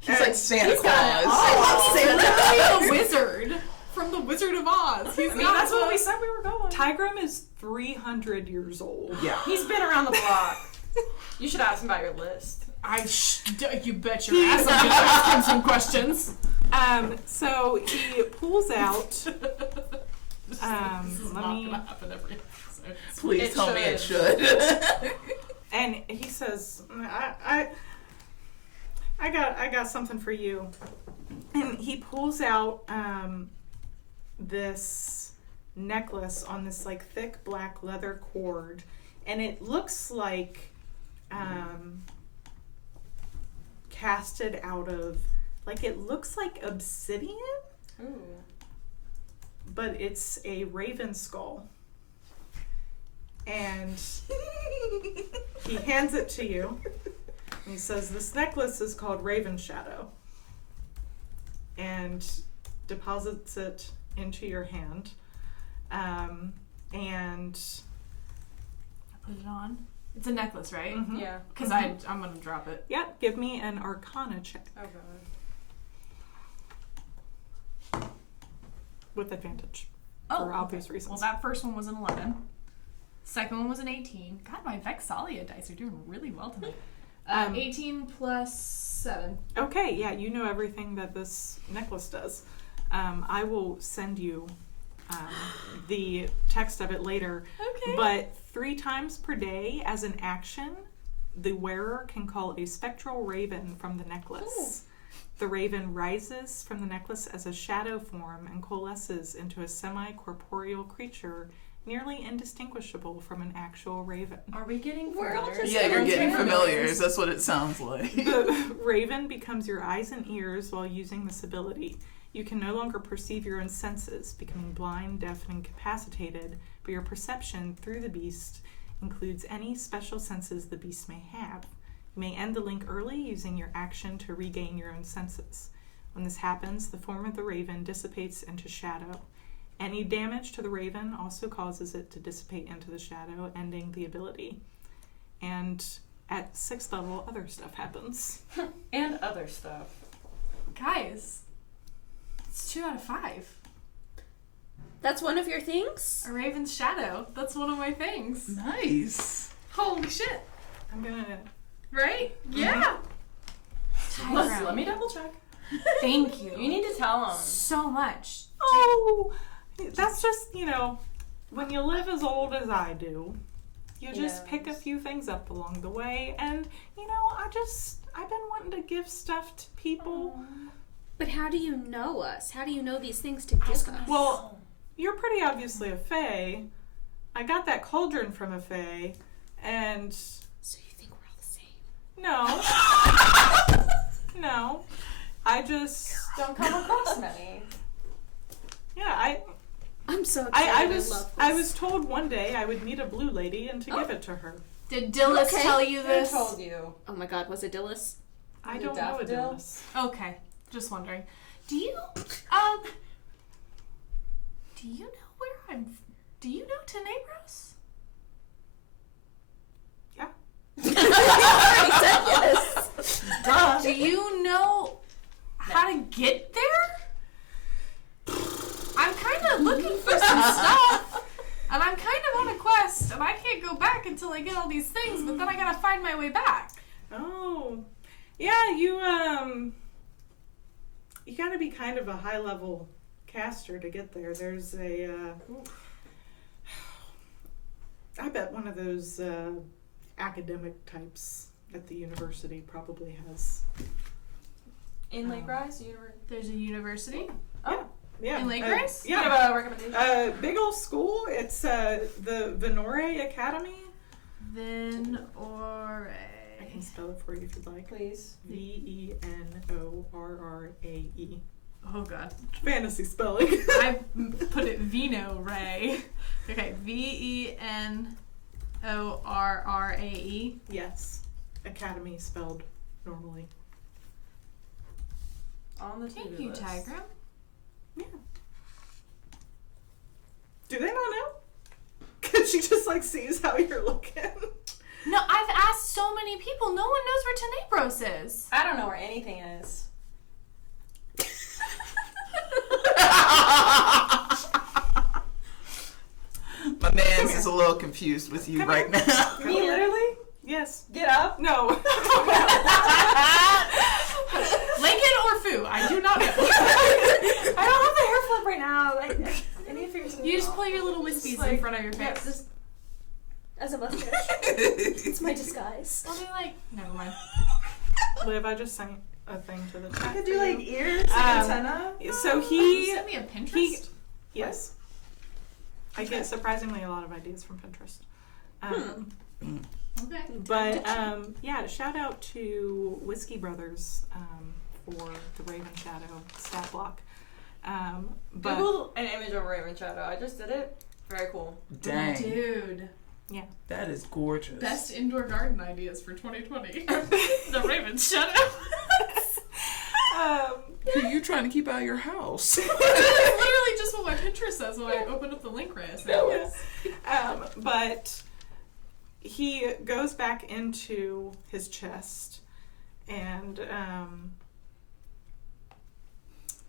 He's like Santa He's got Claus. Literally the wizard from the Wizard of Oz. He's that's what we said we were going. Tigram is 300 years old. Yeah. He's been around the block. You should ask him about your list. You bet your ass I'm gonna ask him some questions. So he pulls out. This is Let not me. gonna happen every episode. Please It tell me it should. should. And he says, I got something for you. And he pulls out this necklace on this like thick black leather cord, and it looks like casted out of it looks like obsidian, Ooh. but it's a raven skull. And he hands it to you. And he says, "This necklace is called Raven Shadow," and deposits it into your hand. And Put it on. It's a necklace, right? mhm. Yeah. Because I'm gonna drop it. Yeah, give me an Arcana check Oh god. with advantage Oh, for obvious reasons. well, that first one was an 11. Second one was an 18. God, my Vexalia dice are doing really well tonight. 18 plus 7. Okay, yeah, you know everything that this necklace does. I will send you the text of it later. Okay. But 3 times per day, as an action, the wearer can call a spectral raven from the necklace. The raven rises from the necklace as a shadow form and coalesces into a semi-corporeal creature nearly indistinguishable from an actual raven. Are we getting We're all familiar? just Yeah, you're getting Familiars. familiars. That's what it sounds like. The raven becomes your eyes and ears while using this ability. You can no longer perceive your own senses, becoming blind, deaf, and incapacitated, but your perception through the beast includes any special senses the beast may have. You may end the link early using your action to regain your own senses. When this happens, the form of the raven dissipates into shadow. Any damage to the raven also causes it to dissipate into the shadow, ending the ability. And at 6th level, other stuff happens. And other stuff. Guys, it's 2 out of 5. That's one of your things? A Raven's Shadow. That's one of my things. Nice. Holy shit. I'm gonna... Right? Yeah. Let me double check. Thank you. You need to tell him. so much. Oh, that's just, when you live as old as I do, you just pick a Yes. few things up along the way. And, I've been wanting to give stuff to people. But how do you know us? How do you know these things to give us? Well, you're pretty obviously a fae. I got that cauldron from a fae. And So you think we're all the same? no. No. I just... Don't come across many. Yeah, I'm so excited. I love was this. I was told one day I would meet a blue lady and to give it to her. Did Dillis Okay. tell you Who this? told you? Oh my god, was it Dillis? I The don't know a daffodil? Dennis. Okay, just wondering. Do you know where I'm? Do you know Tenebros? Yeah. I said yes. Duh. Do you know how to get there? I'm kind of looking for some stuff, and I'm kind of on a quest, and I can't go back until I get all these things. But then I gotta find my way back. Oh, yeah. You gotta be kind of a high level caster to get there. There's a I bet one of those academic types at the university probably has. In Lakerise, There's a university. Yeah. Yeah. In Lakerise? Do you Yeah. have a recommendation? Big old school. It's the Venore Academy. Venore. I can spell it for you if you'd like. Please. Venorrae. Oh god. Fantasy spelling. I put it Vino Ray. Okay, Venorrae. Yes. Academy spelled normally. On the Thank to-do you, list. Tigram. Yeah. Do they not know? Cause she just like sees how you're looking. No, I've asked so many people. No one knows where Tenebros is. I don't know where anything is. My man's is a little confused with you Come right now. Me, literally? Yes. Get up. No. Lakin or Fu? I do not know. I don't have the hair flip right now. Like, I need to figure something You just out. pull your little wispies in like- front of your face. Yeah, just As a mustache. It's my disguise. Well, they like. Never mind. Liv, I just sent a thing to the chat. I could for do like you. ears, antenna. So You he sent me a Pinterest. yes. I get surprisingly a lot of ideas from Pinterest. Okay. But yeah, shout out to Whiskey Brothers for the Raven Shadow stat block. But Google an image of Raven Shadow. I just did it. Very cool. Dang, Dude. that is gorgeous. Best indoor garden ideas for 2020. The Raven Shadow. Who you trying to keep out of your house? That's literally just what my Pinterest says when I open up the link right. yes. But he goes back into his chest and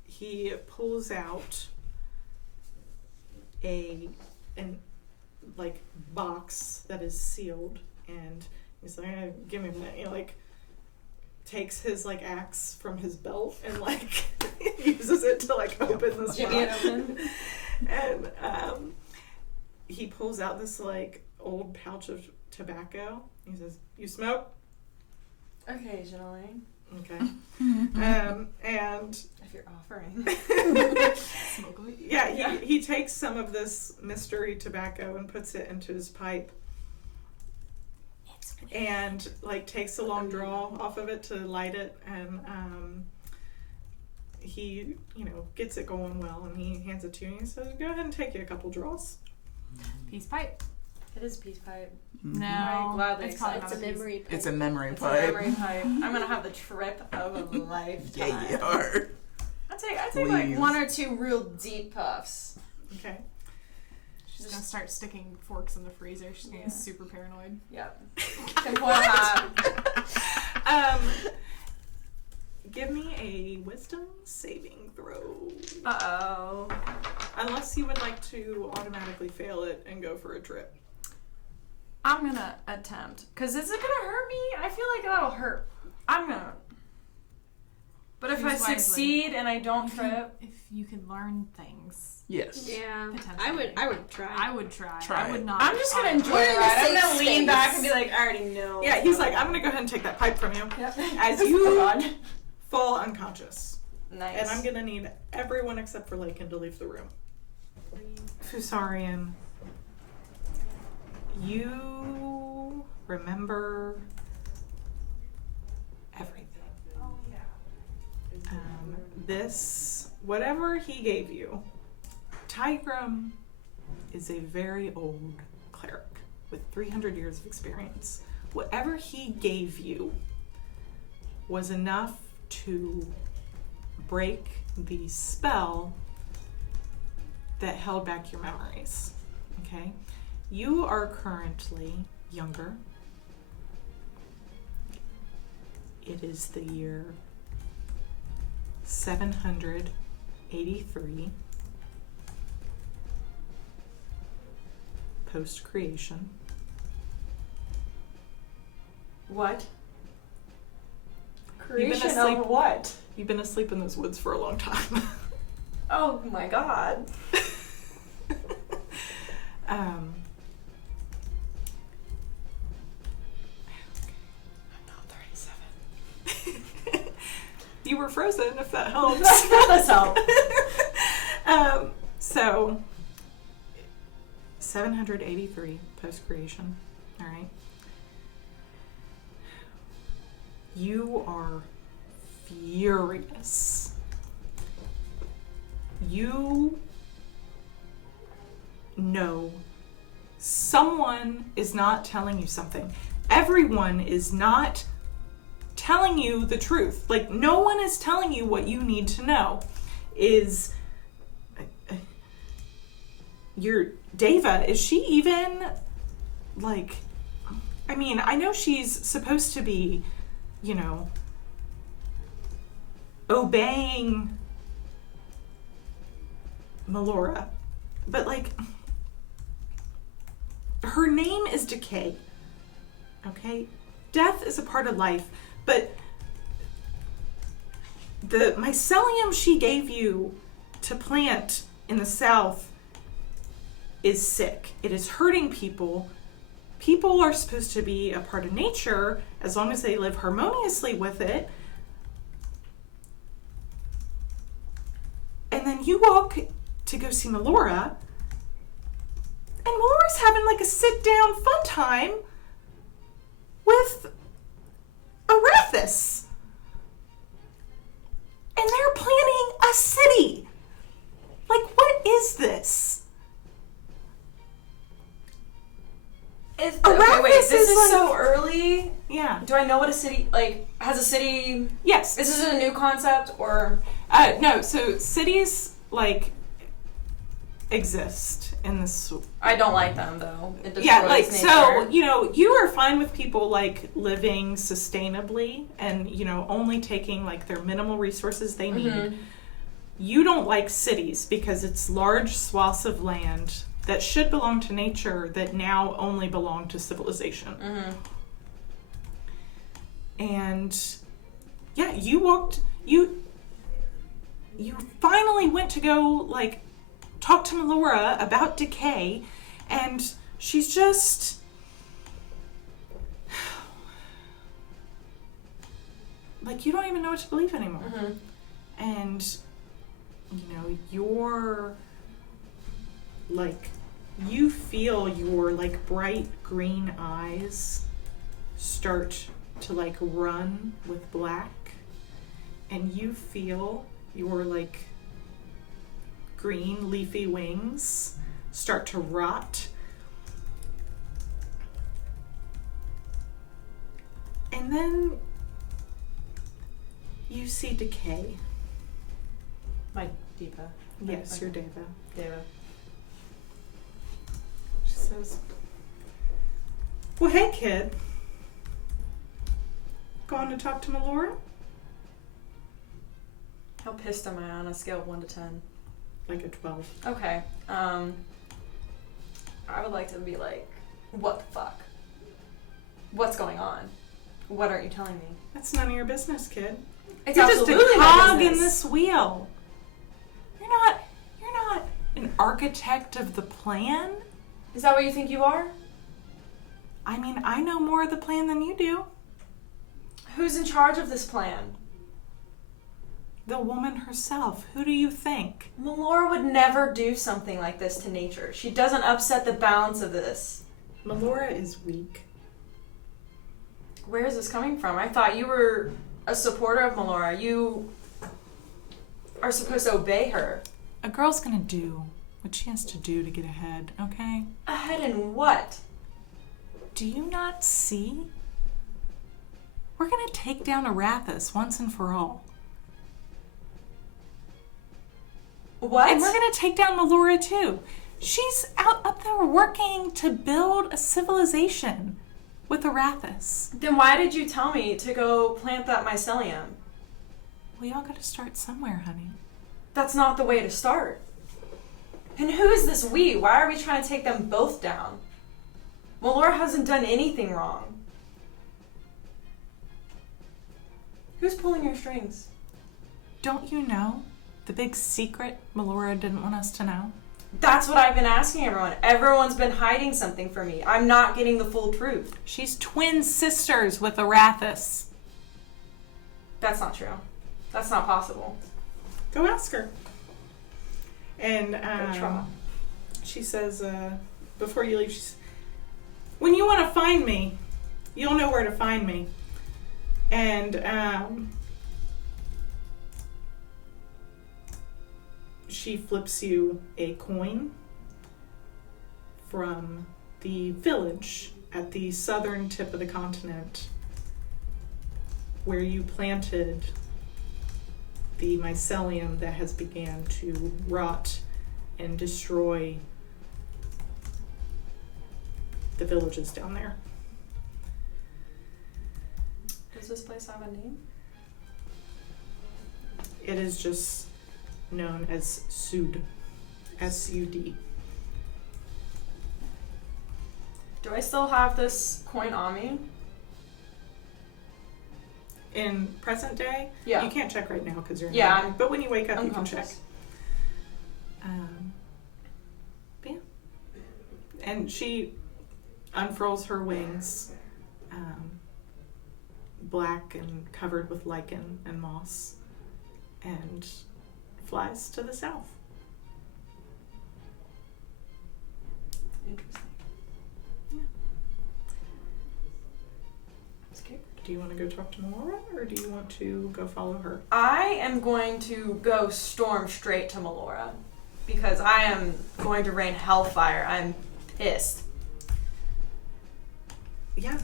he pulls out an like box that is sealed, and he's like, give me a minute. He like takes his like axe from his belt and like uses it to like open this Jimmy box. it open. And he pulls out this like old pouch of tobacco. He says, "You smoke?" Occasionally. Okay. And If you're offering. yeah, he takes some of this mystery tobacco and puts it into his pipe. And like takes a long draw off of it to light it, and he gets it going well, and he hands it to you and he says, "Go ahead and take you a couple draws." Peace pipe. It is peace pipe. No. I gladly it's probably accept not It's a a piece. memory pipe. It's a memory It's pipe. a memory pipe. I'm gonna have the trip of a lifetime. Yeah, you are. I take like Please. 1 or 2 real deep puffs. Okay. She's gonna start sticking forks in the freezer. She's gonna get super paranoid. Yep. Tinfoil hat. Give me a wisdom saving throw. Uh-oh. Unless you would like to automatically fail it and go for a trip. I'm gonna attempt. Cause is it gonna hurt me? I feel like that'll hurt. I'm gonna. But if Choose I wisely. succeed and I don't trip, If you can learn things, Yes. Yeah. Potentially. I would try. I would try. Try I would it. not. I'm just gonna enjoy We're the in a ride. I'm safe gonna lean space. back and be like, I already know. Yeah, he's like, "I'm gonna go ahead and take that pipe from you." Yep. As Oh you God. fall unconscious. Nice. And I'm gonna need everyone except for Lakin to leave the room. Fusarium, you remember everything. This, whatever he gave you, Tigram is a very old cleric with 300 years of experience. Whatever he gave you was enough to break the spell that held back your memories. Okay? You are currently younger. It is the year 783 post-creation. What? You've Creation been asleep. of what? You've been asleep in those woods for a long time. Oh my God. I'm not 37. You were frozen, if that helps. That does help. So 783 post-creation. All right. You are furious. You know someone is not telling you something. Everyone is not telling you the truth. Like, no one is telling you what you need to know. Is your Deva, is she even, like, I mean, I know she's supposed to be, you know, obeying Melora, but, like, her name is Decay, okay? Death is a part of life, but the mycelium she gave you to plant in the south is sick. It is hurting people. People are supposed to be a part of nature as long as they live harmoniously with it. And then you walk to go see Melora, and Melora's having like a sit-down fun time with Arathis. And they're planning a city. Like, what is this? Okay, wait, this is like, so early. Yeah. Do I know what a city, like, has a city... Yes. Is this a new concept, or... No, so cities, like, exist in this... I don't like them, though. It destroys Yeah, like, nature. so, you know, you are fine with people, like, living sustainably and, you know, only taking, like, their minimal resources they need. Mhm. You don't like cities because it's large swaths of land that should belong to nature that now only belong to civilization. Mm-hmm. And yeah, you finally went to go, like, talk to Melora about Decay, and she's just... like, you don't even know what to believe anymore. Mm-hmm. And, you know, you're, like, you feel your, like, bright green eyes start to, like, run with black, and you feel your, like, green leafy wings start to rot. And then you see Decay. My Diva. Yes, Okay. your Deva. Deva. She says, well, hey, kid. Going to talk to Melora? How pissed am I on a scale of 1 to 10? Like a 12. Okay. I would like to be like, what the fuck? What's going on? What aren't you telling me? That's none of your business, kid. It's You're just absolutely a my cog business. in this wheel. You're not an architect of the plan. Is that what you think you are? I mean, I know more of the plan than you do. Who's in charge of this plan? The woman herself. Who do you think? Melora would never do something like this to nature. She doesn't upset the balance of this. Melora is weak. Where is this coming from? I thought you were a supporter of Melora. You are supposed to obey her. A girl's gonna do what she has to do to get ahead, okay? Ahead in what? Do you not see? We're gonna take down Arathis once and for all. What? And we're gonna take down Melora too. She's up there working to build a civilization with Arathis. Then why did you tell me to go plant that mycelium? We all gotta start somewhere, honey. That's not the way to start. And who is this we? Why are we trying to take them both down? Melora hasn't done anything wrong. Who's pulling your strings? Don't you know the big secret Melora didn't want us to know? That's what I've been asking everyone. Everyone's been hiding something from me. I'm not getting the full truth. She's twin sisters with Arathis. That's not true. That's not possible. Go ask her. And try. she says, before you leave, when you want to find me, you'll know where to find me. And she flips you a coin from the village at the southern tip of the continent where you planted the mycelium that has began to rot and destroy the villages down there. Does this place have a name? It is just known as Sud. S-U-D. Do I still have this coin on me? In present day, Yeah. you can't check right now because you're in Yeah, hiding, but when you wake up, you can unconscious. check. But yeah. And she unfurls her wings, black and covered with lichen and moss, and flies to the south. Interesting. Yeah. Scared. Do you want to go talk to Melora, or do you want to go follow her? I am going to go storm straight to Melora because I am going to rain hellfire. I'm pissed. Yeah.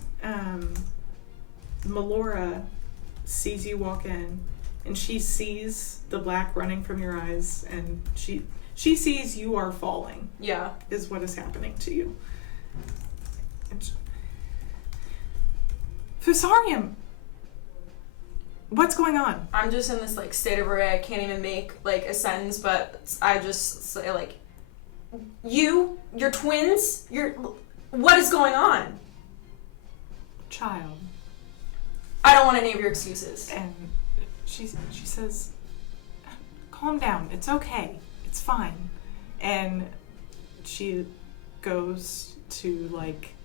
Melora sees you walk in, and she sees the black running from your eyes, and she sees you are falling, Yeah. is what is happening to you. And Fusarium! What's going on? I'm just in this like state of array. I can't even make like a sentence, but I just say like, you're twins. What is going on? Child. I don't want any of your excuses. And she says, calm down, it's okay, it's fine. And she goes to like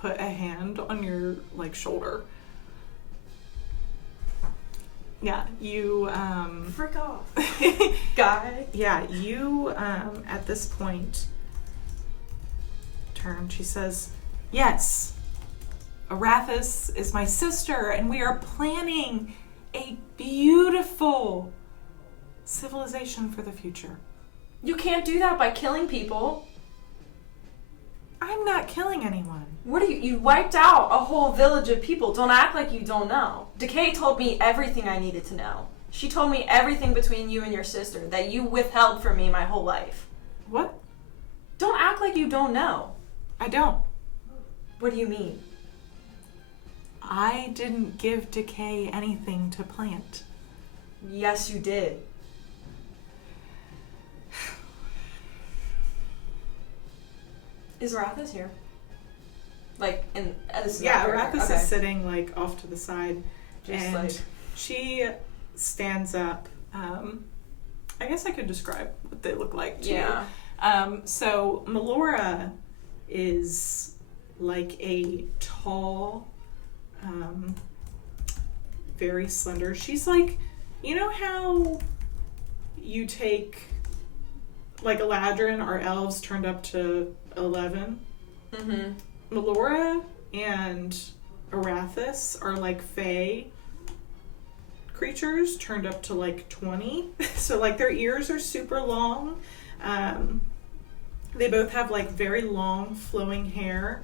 put a hand on your like shoulder. Yeah, you Frick off, guy. yeah, you at this point turn. She says, yes, Arathis is my sister, and we are planning a beautiful civilization for the future. You can't do that by killing people. I'm not killing anyone. What are you wiped out a whole village of people. Don't act like you don't know. Decay told me everything I needed to know. She told me everything between you and your sister that you withheld from me my whole life. What? Don't act like you don't know. I don't. What do you mean? I didn't give Decay anything to plant. Yes, you did. Is Arathis here? Like, this is Yeah, not very- Arathis okay. is sitting like off to the side, Just and like, she stands up. I guess I could describe what they look like to you. yeah. So Melora is like a tall, very slender. She's like, you know how you take like Eladrin or elves turned up to 11? Mm-hmm. Melora and Arathis are like fae creatures turned up to like 20. So like their ears are super long. They both have like very long flowing hair.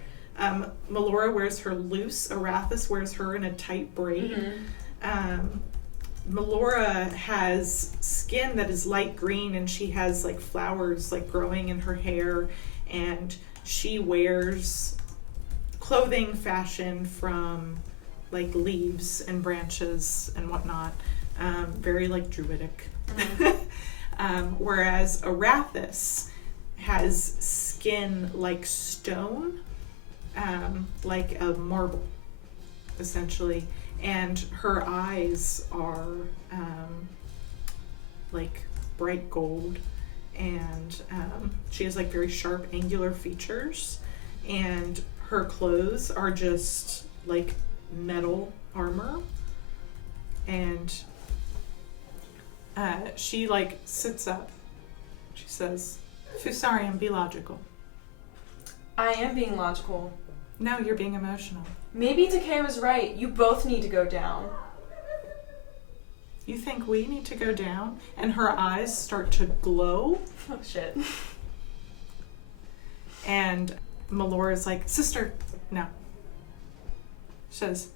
Melora wears her loose. Arathis wears her in a tight braid. Mm-hmm. Melora has skin that is light green, and she has like flowers like growing in her hair, and she wears clothing fashioned from like leaves and branches and whatnot, very like druidic. Mm-hmm. Whereas Arathis has skin like stone, like a marble, essentially, and her eyes are like bright gold, and she has like very sharp angular features, and her clothes are just like metal armor, and she like sits up. She She says, Fusarium, be logical. I am being logical. No, you're being emotional. Maybe Decay was right. You both need to go down. You think we need to go down? And her eyes start to glow. Oh, shit. And Melora's like, sister, no. She says,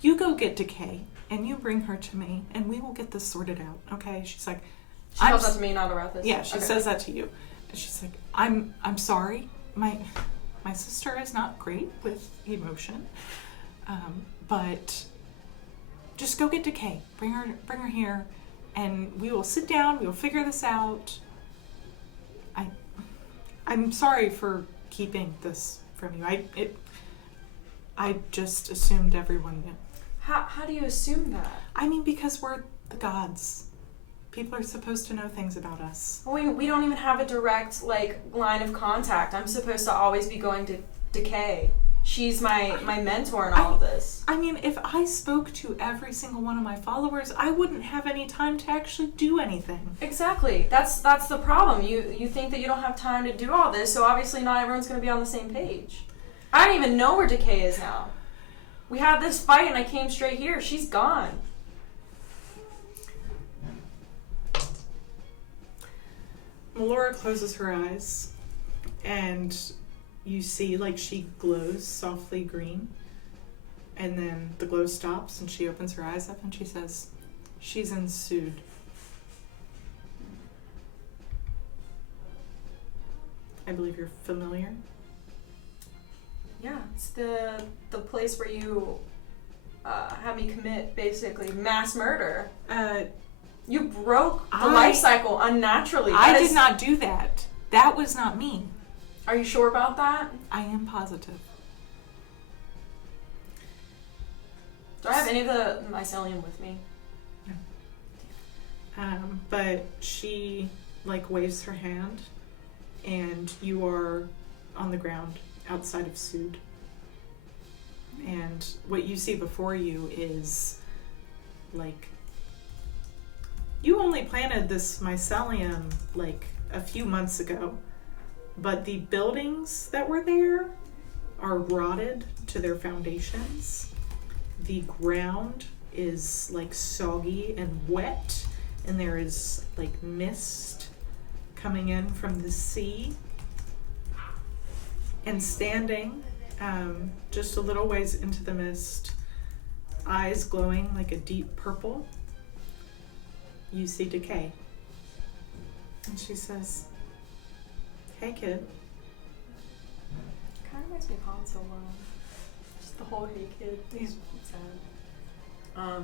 you go get Decay, and you bring her to me, and we will get this sorted out, okay? She's like, She tells that to me, not Arathis. yeah, she Okay. says that to you. And she's like, I'm sorry. My sister is not great with emotion. But just go get Decay. Bring her here, and we will sit down, we will figure this out. I'm sorry for keeping this from you. I just assumed everyone knew. How do you assume that? I mean, because we're the gods. People are supposed to know things about us. Well, we don't even have a direct, line of contact. I'm supposed to always be going to Decay. She's my mentor in all of this. I mean, if I spoke to every single one of my followers, I wouldn't have any time to actually do anything. Exactly. That's the problem. You think that you don't have time to do all this, so obviously not everyone's going to be on the same page. I don't even know where Decay is now. We had this fight and I came straight here. She's gone. Melora closes her eyes, and you see, she glows softly green. And then the glow stops, and she opens her eyes up, and she says, she's in Sud. I believe you're familiar. Yeah, it's the place where you had me commit, basically, mass murder. You broke the life cycle unnaturally. I did not do that. That was not me. Are you sure about that? I am positive. Do I have any of the mycelium with me? But she waves her hand, and you are on the ground outside of Sud. And what you see before you is you only planted this mycelium a few months ago, but the buildings that were there are rotted to their foundations. The ground is soggy and wet, and there is mist coming in from the sea. And standing just a little ways into the mist, eyes glowing like a deep purple, you see Decay. And she says, hey kid. Kind of makes me Han Solo. Just the whole hey kid. He's sad.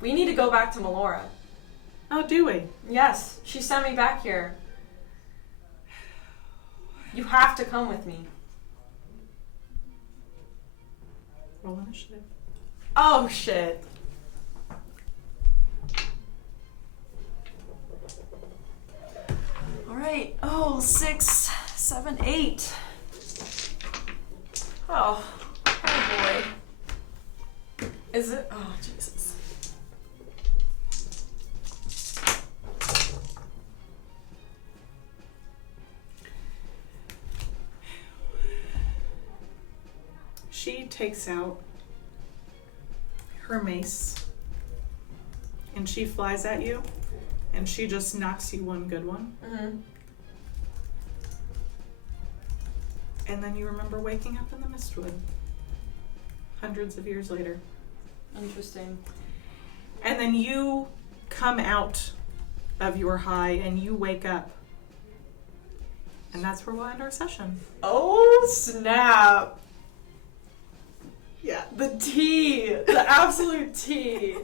We need to go back to Melora. Oh, do we? Yes, she sent me back here. You have to come with me. Roll initiative. Oh shit. Alright. Oh, 6, 7, 8. Oh boy. Is it? Oh, Jesus. She takes out her mace, and she flies at you, and she just knocks you one good one. Mm-hmm. And then you remember waking up in the Mistwood hundreds of years later. Interesting. And then you come out of your high and you wake up. And that's where we'll end our session. Oh, snap. Yeah, the tea. The absolute tea.